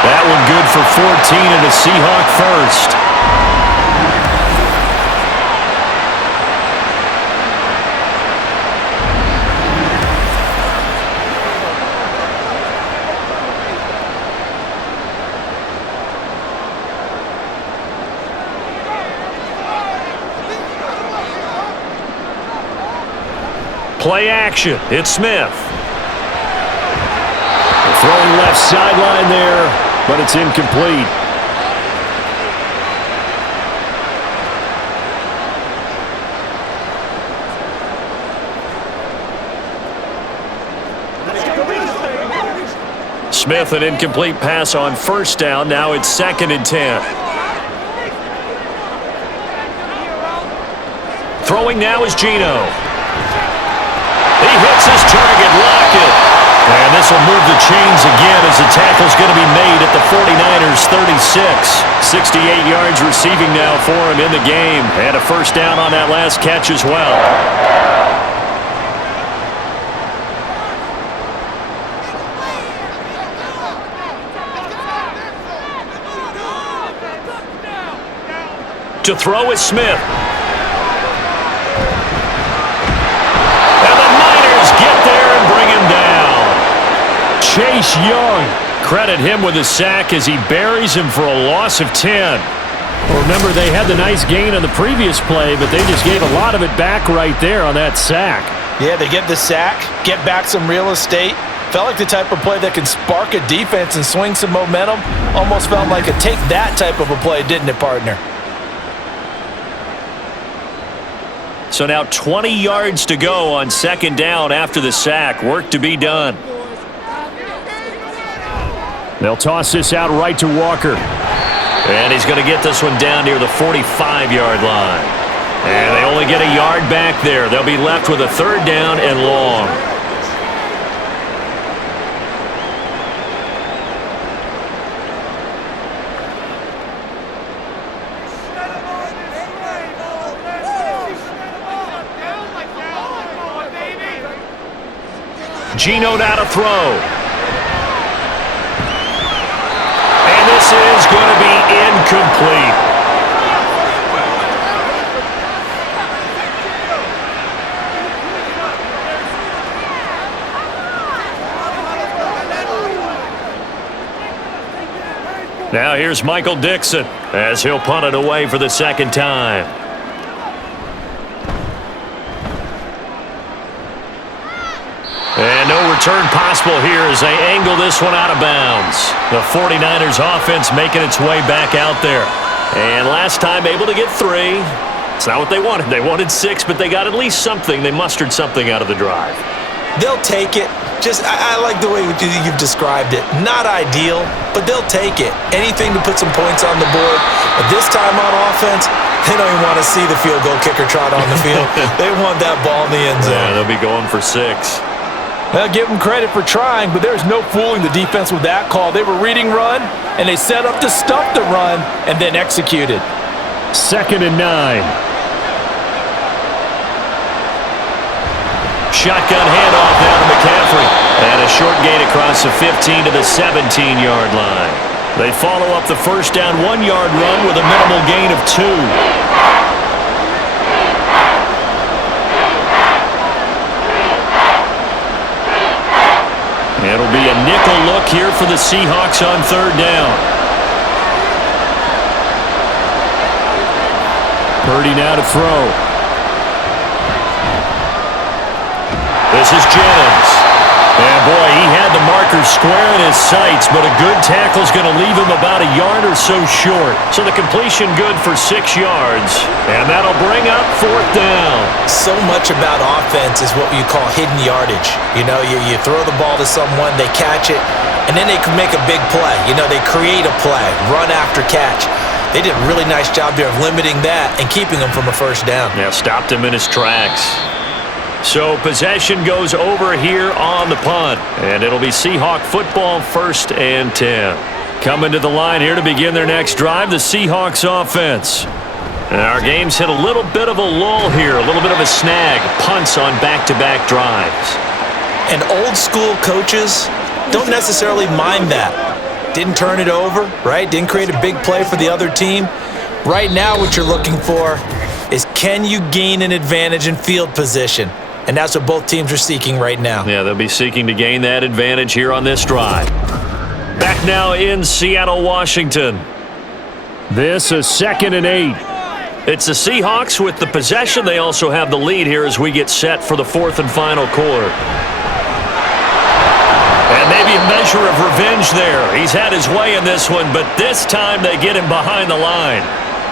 That one good for 14 and a Seahawk first. Play action. It's Smith. Throwing left sideline there, but it's incomplete. Smith, an incomplete pass on 1st down. Now it's 2nd and 10. Throwing now is Geno. He hits his target, Lockett. And this will move the chains again as the tackle's going to be made at the 49ers' 36. 68 yards receiving now for him in the game. And a 1st down on that last catch as well. To throw is Smith. Get there and bring him down. Chase Young. Credit him with a sack as he buries him for a loss of 10. Well, remember, they had the nice gain on the previous play, but they just gave a lot of it back right there on that sack. Yeah, they get the sack, get back some real estate. Felt like the type of play that can spark a defense and swing some momentum. Almost felt like a take that type of a play, didn't it, partner? So now 20 yards to go on 2nd down after the sack. Work to be done. They'll toss this out right to Walker. And he's going to get this one down near the 45-yard line. And they only get a yard back there. They'll be left with a third down and long. Geno now to throw. And this is going to be incomplete. Now here's Michael Dixon as he'll punt it away for the second time. And no return possible here as they angle this one out of bounds. The 49ers offense making its way back out there. And last time able to get 3. It's not what they wanted. They wanted 6, but they got at least something. They mustered something out of the drive. They'll take it. I like the way you've described it. Not ideal, but they'll take it. Anything to put some points on the board. But this time on offense, they don't even want to see the field goal kicker trot on the field. They want that ball in the end zone. Yeah, they'll be going for 6. Well, give them credit for trying, but there's no fooling the defense with that call. They were reading run, and they set up to stuff the run and then executed. 2nd and 9. Shotgun handoff now to McCaffrey. And a short gain across the 15 to the 17-yard line. They follow up the first down 1-yard run with a minimal gain of 2. It'll be a nickel look here for the Seahawks on third down. Purdy now to throw. This is Jennings. And boy, he had the marker square in his sights, but a good tackle's going to leave him about a yard or so short. So the completion good for 6 yards, and that'll bring up fourth down. So much about offense is what you call hidden yardage. You know, you throw the ball to someone, they catch it, and then they can make a big play. You know, they create a play, run after catch. They did a really nice job there of limiting that and keeping him from a first down. Yeah, stopped him in his tracks. So possession goes over here on the punt, and it'll be Seahawk football, 1st and 10. Coming to the line here to begin their next drive, the Seahawks offense. And our game's hit a little bit of a lull here, a little bit of a snag, punts on back-to-back drives. And old school coaches don't necessarily mind that. Didn't turn it over, right? Didn't create a big play for the other team. Right now what you're looking for is, can you gain an advantage in field position? And that's what both teams are seeking right now. Yeah, they'll be seeking to gain that advantage here on this drive. Back now in Seattle, Washington. This is 2nd and 8. It's the Seahawks with the possession. They also have the lead here as we get set for the 4th and final quarter. And maybe a measure of revenge there. He's had his way in this one, but this time they get him behind the line.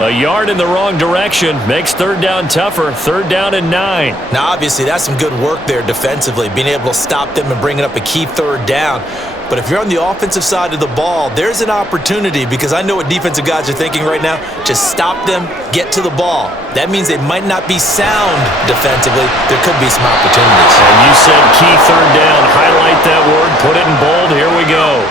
A yard in the wrong direction makes third down tougher. 3rd down and 9. Now, obviously, that's some good work there defensively, being able to stop them and bringing up a key third down. But if you're on the offensive side of the ball, there's an opportunity, because I know what defensive guys are thinking right now. Just stop them, get to the ball. That means they might not be sound defensively. There could be some opportunities. And you said key third down. Highlight that word. Put it in bold. Here we go.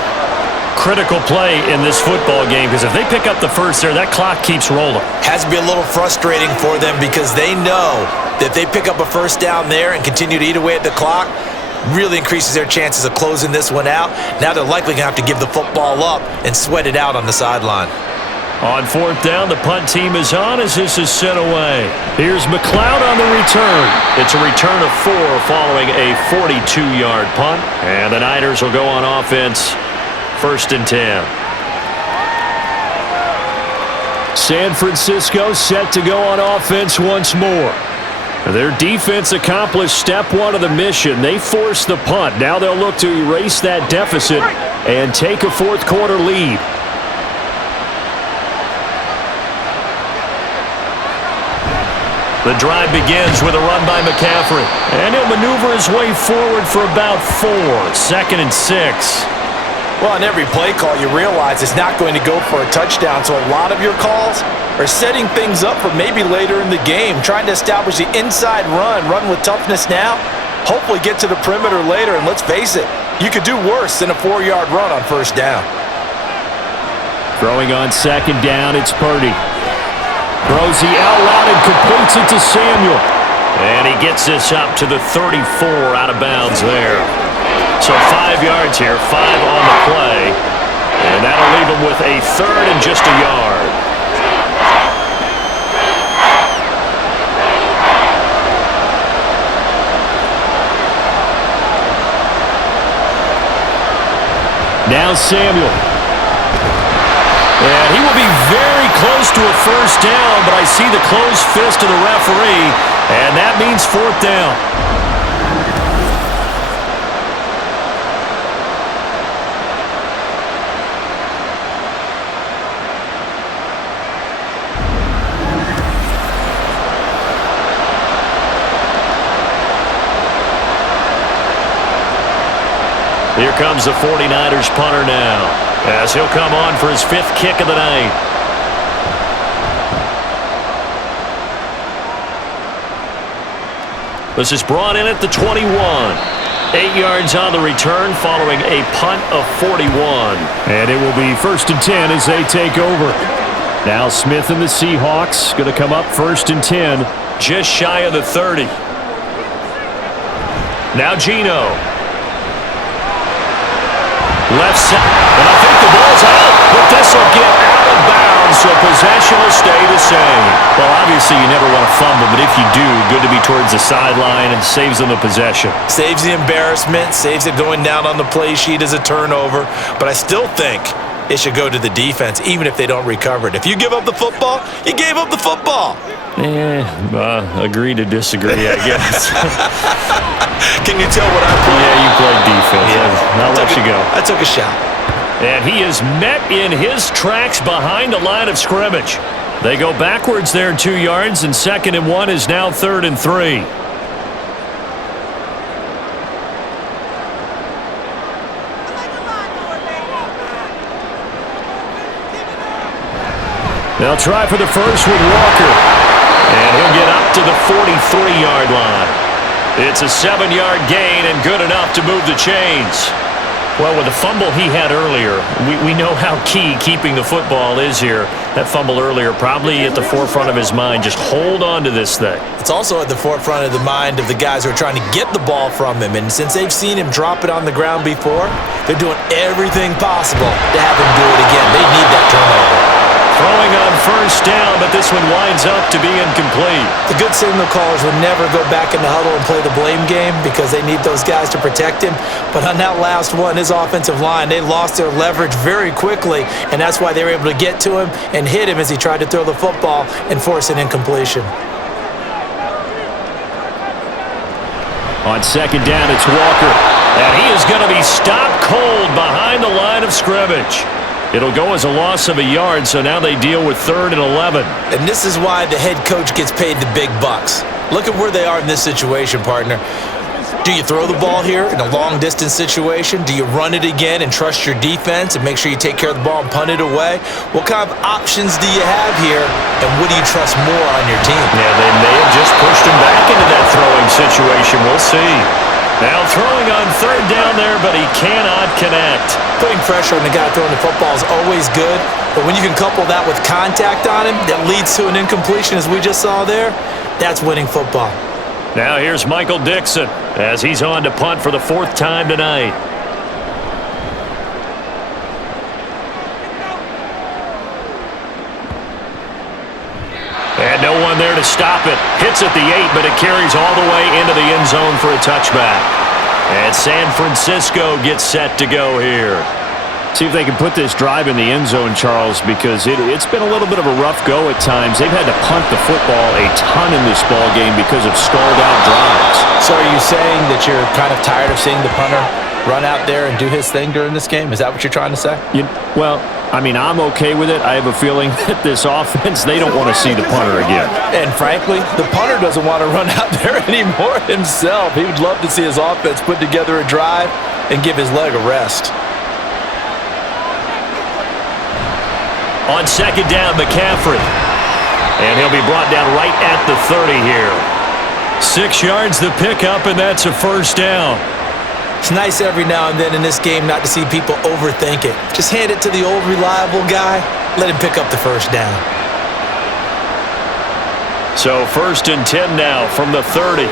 Critical play in this football game, because if they pick up the first there, that clock keeps rolling. Has to be a little frustrating for them, because they know that if they pick up a first down there and continue to eat away at the clock, really increases their chances of closing this one out. Now they're likely going to have to give the football up and sweat it out on the sideline. On 4th down, the punt team is on as this is sent away. Here's McLeod on the return. It's a return of 4 following a 42-yard punt. And the Niners will go on offense, 1st and 10. San Francisco set to go on offense once more. Their defense accomplished step 1 of the mission. They forced the punt. Now they'll look to erase that deficit and take a 4th quarter lead. The drive begins with a run by McCaffrey. And he'll maneuver his way forward for about 4. 2nd and 6. Well, on every play call, you realize it's not going to go for a touchdown, so a lot of your calls are setting things up for maybe later in the game, trying to establish the inside run with toughness now, hopefully get to the perimeter later, and let's face it, you could do worse than a 4-yard run on first down. Throwing on second down, it's Purdy. Throws the out route and completes it to Samuel. And he gets this up to the 34 out of bounds there. So 5 yards here, 5 on the play. And that'll leave him with a third and just a yard. Now Samuel. And he will be very close to a first down, but I see the closed fist of the referee, and that means fourth down. Here comes the 49ers punter now, as he'll come on for his 5th kick of the night. This is brought in at the 21. 8 yards on the return following a punt of 41. And it will be 1st and 10 as they take over. Now Smith and the Seahawks going to come up 1st and 10. Just shy of the 30. Now Geno. Left side, and I think the ball's out, but this will get out of bounds, so possession will stay the same. Well, obviously you never want to fumble, but if you do, good to be towards the sideline and saves them the possession. Saves the embarrassment, saves it going down on the play sheet as a turnover, but I still think it should go to the defense, even if they don't recover it. If you give up the football, you gave up the football. Agree to disagree, I guess. Can you tell what I played? Yeah, you played defense. Yeah. I'll let you go. I took a shot. And he is met in his tracks behind the line of scrimmage. They go backwards there 2 yards, and 2nd and 1 is now 3rd and 3. They'll try for the first with Walker. And he'll get up to the 43-yard line. It's a 7-yard gain and good enough to move the chains. Well, with the fumble he had earlier, we know how key keeping the football is here. That fumble earlier probably at the forefront of his mind. Just hold on to this thing. It's also at the forefront of the mind of the guys who are trying to get the ball from him. And since they've seen him drop it on the ground before, they're doing everything possible to have him do it again. They need that turnover. Throwing on first down, but this one winds up to be incomplete. The good signal callers would never go back in the huddle and play the blame game because they need those guys to protect him. But on that last one, his offensive line, they lost their leverage very quickly, and that's why they were able to get to him and hit him as he tried to throw the football and force an incompletion. On 2nd down, it's Walker. And he is going to be stopped cold behind the line of scrimmage. It'll go as a loss of a yard, so now they deal with 3rd and 11. And this is why the head coach gets paid the big bucks. Look at where they are in this situation, partner. Do you throw the ball here in a long-distance situation? Do you run it again and trust your defense and make sure you take care of the ball and punt it away? What kind of options do you have here, and what do you trust more on your team? Yeah, they may have just pushed him back into that throwing situation. We'll see. Now throwing on 3rd down there, but he cannot connect. Putting pressure on the guy throwing the football is always good, but when you can couple that with contact on him that leads to an incompletion, as we just saw there, that's winning football. Now here's Michael Dixon as he's on to punt for the 4th time tonight. And no one there to stop it. Hits at the 8, but it carries all the way into the end zone for a touchback. And San Francisco gets set to go here. See if they can put this drive in the end zone, Charles, because it's been a little bit of a rough go at times. They've had to punt the football a ton in this ball game because of stalled-out drives. So are you saying that you're kind of tired of seeing the punter run out there and do his thing during this game? Is that what you're trying to say? Well, I mean, I'm okay with it. I have a feeling that this offense, they don't want to see the punter again. And frankly, the punter doesn't want to run out there anymore himself. He would love to see his offense put together a drive and give his leg a rest. On second down, McCaffrey. And he'll be brought down right at the 30 here. 6 yards the pickup, and that's a first down. It's nice every now and then in this game not to see people overthink it. Just hand it to the old reliable guy. Let him pick up the first down. So 1st and 10 now from the 30.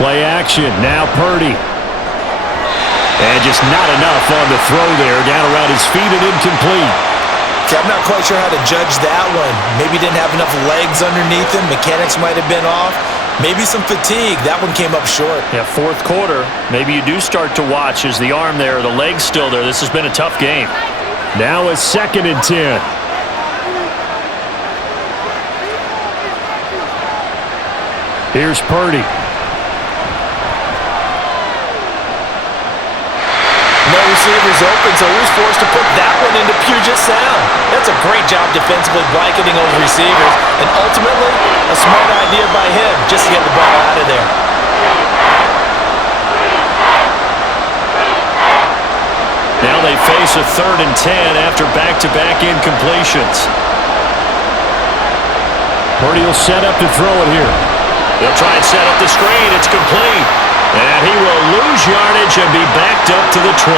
Play action. Now Purdy. And just not enough on the throw there. Down around his feet and incomplete. Okay, I'm not quite sure how to judge that one. Maybe didn't have enough legs underneath him. Mechanics might have been off. Maybe some fatigue. That one came up short. Yeah, 4th quarter. Maybe you do start to watch as the arm there, the leg's still there. This has been a tough game. Now a 2nd and 10. Here's Purdy. No receivers open, so he's forced to put that one into Puget Sound. That's a great job defensively blanketing those receivers, and ultimately, a smart idea by him just to get the ball out of there. Now they face a 3rd and 10 after back-to-back incompletions. Purdy will set up to throw it here. They'll try and set up the screen. It's complete. And he will lose yardage and be backed up to the 24.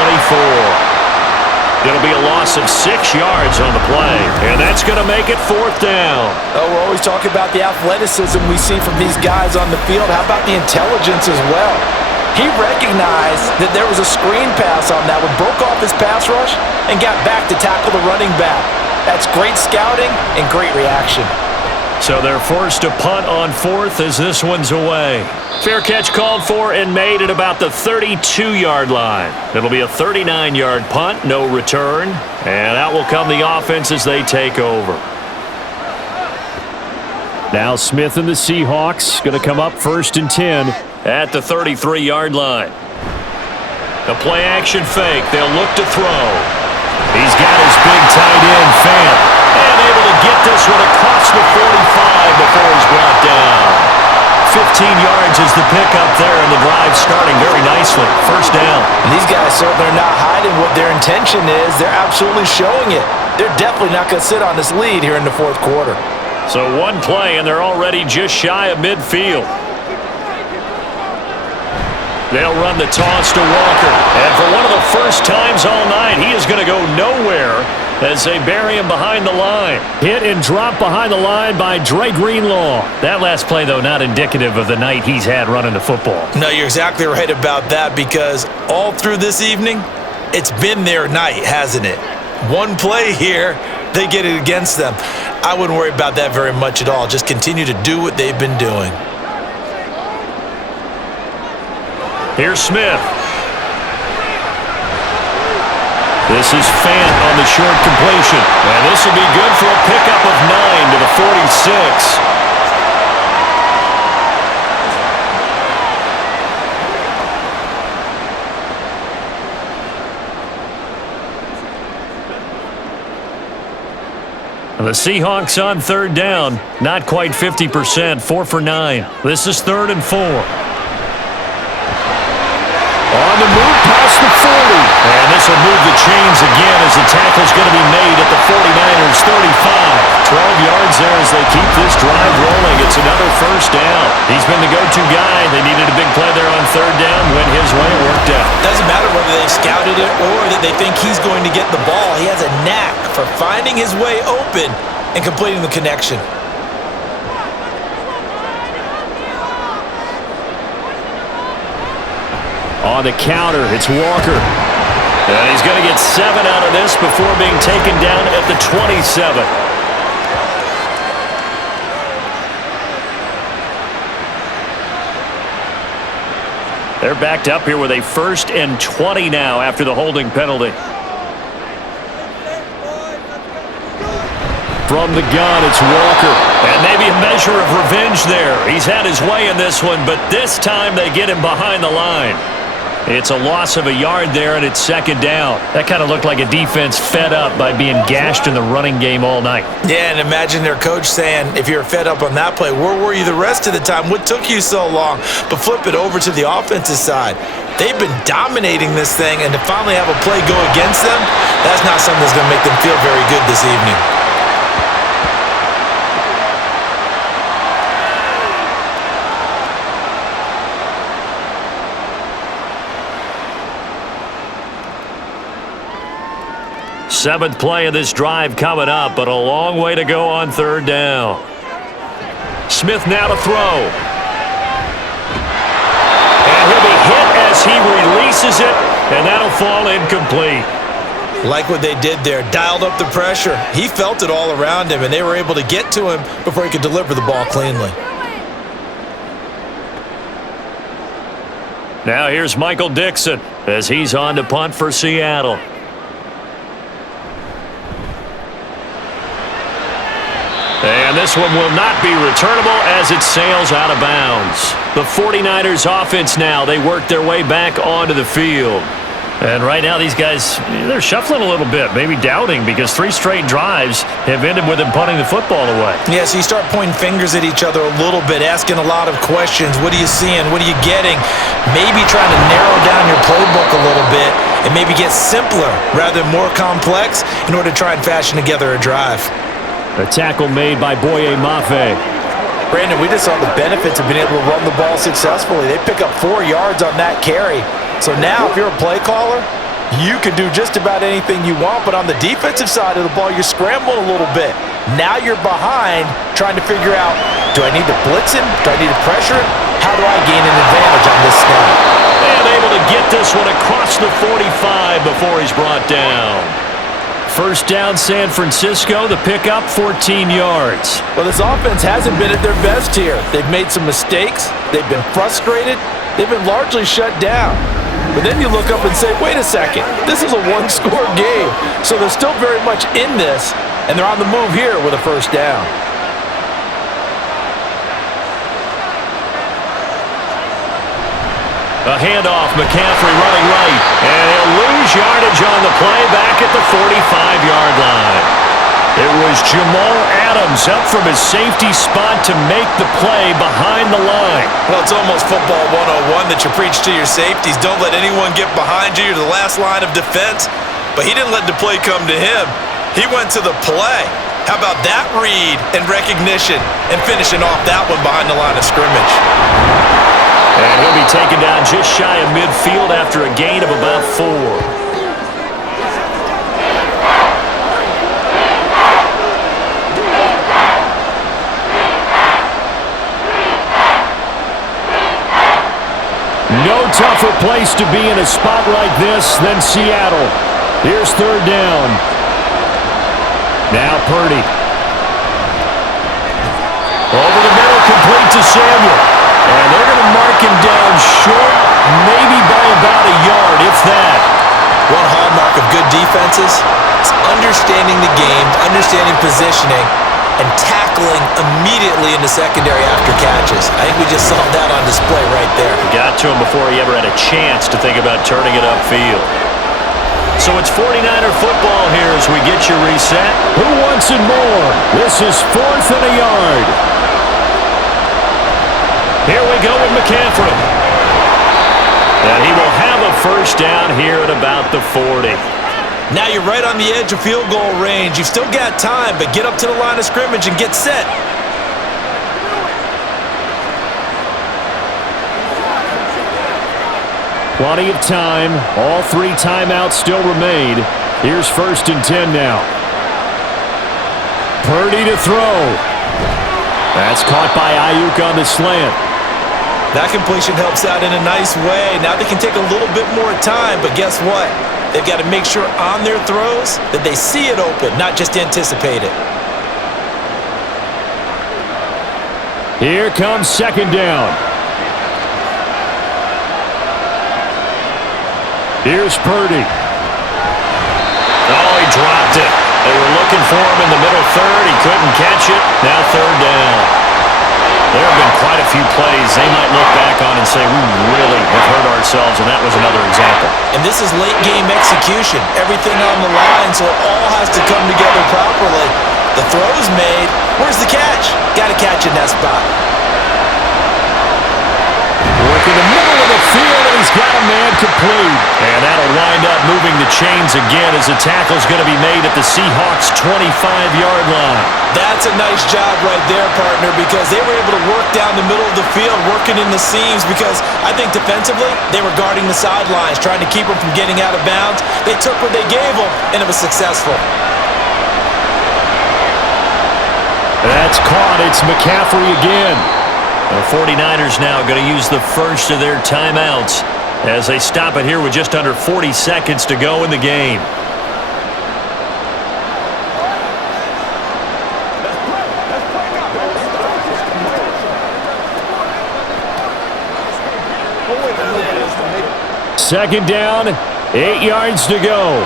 It'll be a loss of 6 yards on the play. And that's going to make it 4th down. Oh, we're always talking about the athleticism we see from these guys on the field. How about the intelligence as well? He recognized that there was a screen pass on that one, broke off his pass rush, and got back to tackle the running back. That's great scouting and great reaction. So they're forced to punt on 4th as this one's away. Fair catch called for and made at about the 32-yard line. It'll be a 39-yard punt, no return. And out will come the offense as they take over. Now Smith and the Seahawks going to come up 1st and 10. At the 33-yard line. The play-action fake. They'll look to throw. He's got his big tight end, Fant. And able to get this one across the 45 before he's brought down. 15 yards is the pickup there, and the drive starting very nicely. First down. And these guys certainly are not hiding what their intention is. They're absolutely showing it. They're definitely not going to sit on this lead here in the 4th quarter. So one play, and they're already just shy of midfield. They'll run the toss to Walker. And for one of the first times all night, he is going to go nowhere as they bury him behind the line. Hit and drop behind the line by Dre Greenlaw. That last play, though, not indicative of the night he's had running the football. No, you're exactly right about that, because all through this evening, it's been their night, hasn't it? One play here, they get it against them. I wouldn't worry about that very much at all. Just continue to do what they've been doing. Here's Smith. This is Fant on the short completion. And this will be good for a pickup of 9 to the 46. The Seahawks on 3rd down. Not quite 50%. 4 for 9. This is 3rd and 4. On the move past the 40. And this will move the chains again as the tackle's going to be made at the 49ers 35. 12 yards there as they keep this drive rolling. It's another first down. He's been the go-to guy. They needed a big play there on 3rd down. Went his way. It worked out. Doesn't matter whether they've scouted it or that they think he's going to get the ball. He has a knack for finding his way open and completing the connection. On the counter, it's Walker. And he's going to get 7 out of this before being taken down at the 27. They're backed up here with a 1st and 20 now after the holding penalty. From the gun, it's Walker. And maybe a measure of revenge there. He's had his way in this one, but this time they get him behind the line. It's a loss of a yard there, and it's second down. That kind of looked like a defense fed up by being gashed in the running game all night. Yeah, and imagine their coach saying, if you're fed up on that play, where were you the rest of the time? What took you so long? But flip it over to the offensive side. They've been dominating this thing, and to finally have a play go against them, that's not something that's going to make them feel very good this evening. Seventh play of this drive coming up, but a long way to go on third down. Smith now to throw. And he'll be hit as he releases it, and that'll fall incomplete. Like what they did there, dialed up the pressure. He felt it all around him, and they were able to get to him before he could deliver the ball cleanly. Now here's Michael Dixon as he's on to punt for Seattle. And this one will not be returnable as it sails out of bounds. The 49ers offense now, they work their way back onto the field. And right now these guys, they're shuffling a little bit, maybe doubting, because 3 straight drives have ended with them punting the football away. Yeah, so you start pointing fingers at each other a little bit, asking a lot of questions. What are you seeing? What are you getting? Maybe trying to narrow down your playbook a little bit and maybe get simpler rather than more complex in order to try and fashion together a drive. A tackle made by Boye Mafe. Brandon, we just saw the benefits of being able to run the ball successfully. They pick up 4 yards on that carry. So now if you're a play caller, you can do just about anything you want, but on the defensive side of the ball, you're scrambling a little bit. Now you're behind trying to figure out, do I need to blitz him? Do I need to pressure him? How do I gain an advantage on this snap? And able to get this one across the 45 before he's brought down. First down, San Francisco. The pickup, 14 yards. Well, this offense hasn't been at their best here. They've made some mistakes. They've been frustrated. They've been largely shut down. But then you look up and say, wait a second, this is a one-score game. So they're still very much in this, and they're on the move here with a first down. A handoff, McCaffrey running right, and he'll lose yardage on the play back at the 45-yard line. It was Jamal Adams up from his safety spot to make the play behind the line. Well, it's almost football 101 that you preach to your safeties. Don't let anyone get behind you. You're the last line of defense. But he didn't let the play come to him. He went to the play. How about that read and recognition and finishing off that one behind the line of scrimmage? And he'll be taken down just shy of midfield after a gain of about 4. No tougher place to be in a spot like this than Seattle. Here's third down. Now Purdy. Over the middle, complete to Samuel. And they're going to mark him down short, maybe by about a yard, if that. One hallmark of good defenses is understanding the game, understanding positioning, and tackling immediately in the secondary after catches. I think we just saw that on display right there. Got to him before he ever had a chance to think about turning it upfield. So it's 49er football here as we get you reset. Who wants it more? This is 4th and a yard. Here we go with McCaffrey. And he will have a first down here at about the 40. Now you're right on the edge of field goal range. You've still got time, but get up to the line of scrimmage and get set. Plenty of time. All 3 timeouts still remain. Here's 1st and 10 now. Purdy to throw. That's caught by Ayuk on the slant. That completion helps out in a nice way. Now they can take a little bit more time, but guess what? They've got to make sure on their throws that they see it open, not just anticipate it. Here comes second down. Here's Purdy. Oh, he dropped it. They were looking for him in the middle third. He couldn't catch it. Now third down. There have been quite a few plays they might look back on and say, we really have hurt ourselves, and that was another example. And this is late-game execution. Everything on the line, so it all has to come together properly. The throw's made. Where's the catch? Got to catch in that spot. Working the middle of the field, and he's got a man complete. And that'll wind up moving the chains again as the tackle's going to be made at the Seahawks' 25-yard line. That's a nice job right there, partner, because they were able to work down the middle of the field, working in the seams, because I think defensively, they were guarding the sidelines, trying to keep them from getting out of bounds. They took what they gave them, and it was successful. That's caught. It's McCaffrey again. The 49ers now going to use the first of their timeouts as they stop it here with just under 40 seconds to go in the game. Second down, 8 yards to go.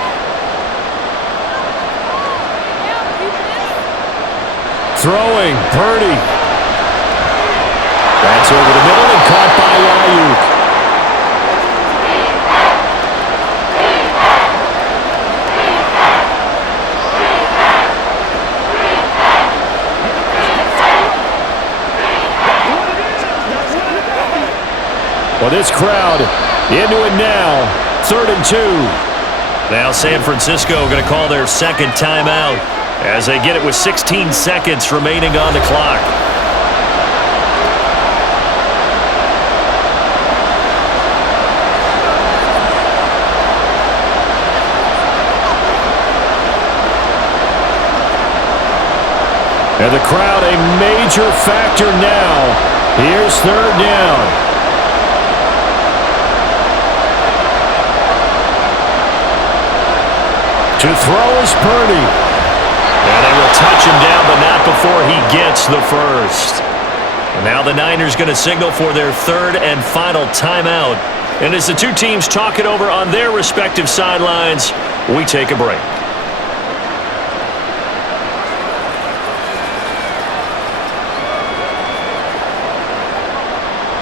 Throwing, Purdy. That's over the middle and caught by Ayuk. Well, this crowd into it now. 3rd and 2. Now San Francisco going to call their second timeout as they get it with 16 seconds remaining on the clock. And the crowd a major factor now. Here's 3rd down. To throw is Purdy. And they will touch him down, but not before he gets the first. And now the Niners going to signal for their 3rd and final timeout. And as the two teams talk it over on their respective sidelines, we take a break.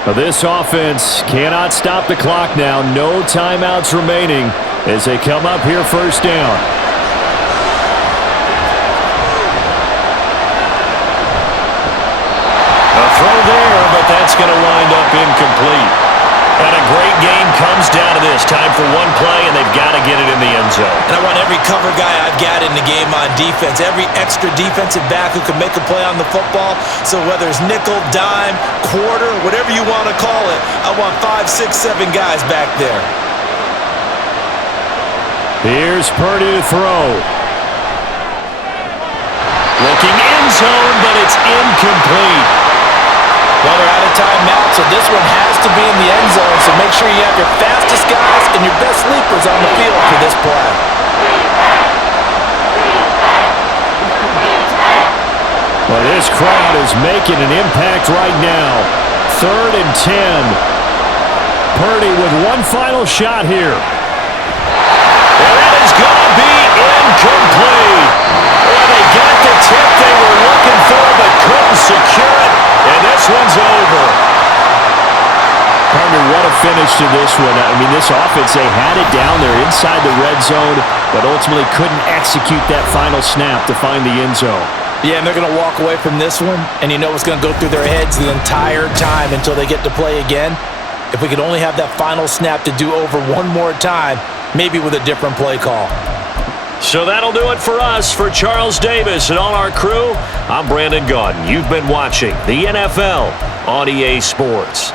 Now this offense cannot stop the clock now. No timeouts remaining as they come up here 1st down. A throw there, but that's going to wind up incomplete. And a great game comes down to this. Time for one play, and they've got to get it in the end zone. And I want every cover guy I've got in the game on defense, every extra defensive back who can make a play on the football. So whether it's nickel, dime, quarter, whatever you want to call it, I want 5, 6, 7 guys back there. Here's Purdy to throw. Looking end zone, but it's incomplete. Well, they're out of timeout, so this one has to be in the end zone, so make sure you have your fastest guys and your best sleepers on the field for this play. Well, this crowd is making an impact right now. 3rd and 10. Purdy with one final shot here. And that is going to be incomplete. Well, they got the tip they were looking for, but couldn't secure it. And this one's over. Partner, what a finish to this one. I mean, this offense, they had it down there inside the red zone, but ultimately couldn't execute that final snap to find the end zone. Yeah, and they're going to walk away from this one, and you know what's going to go through their heads the entire time until they get to play again. If we could only have that final snap to do over one more time, maybe with a different play call. So that'll do it for us. For Charles Davis and all our crew, I'm Brandon Gaudin. You've been watching the NFL on EA Sports.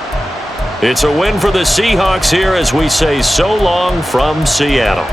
It's a win for the Seahawks here as we say so long from Seattle.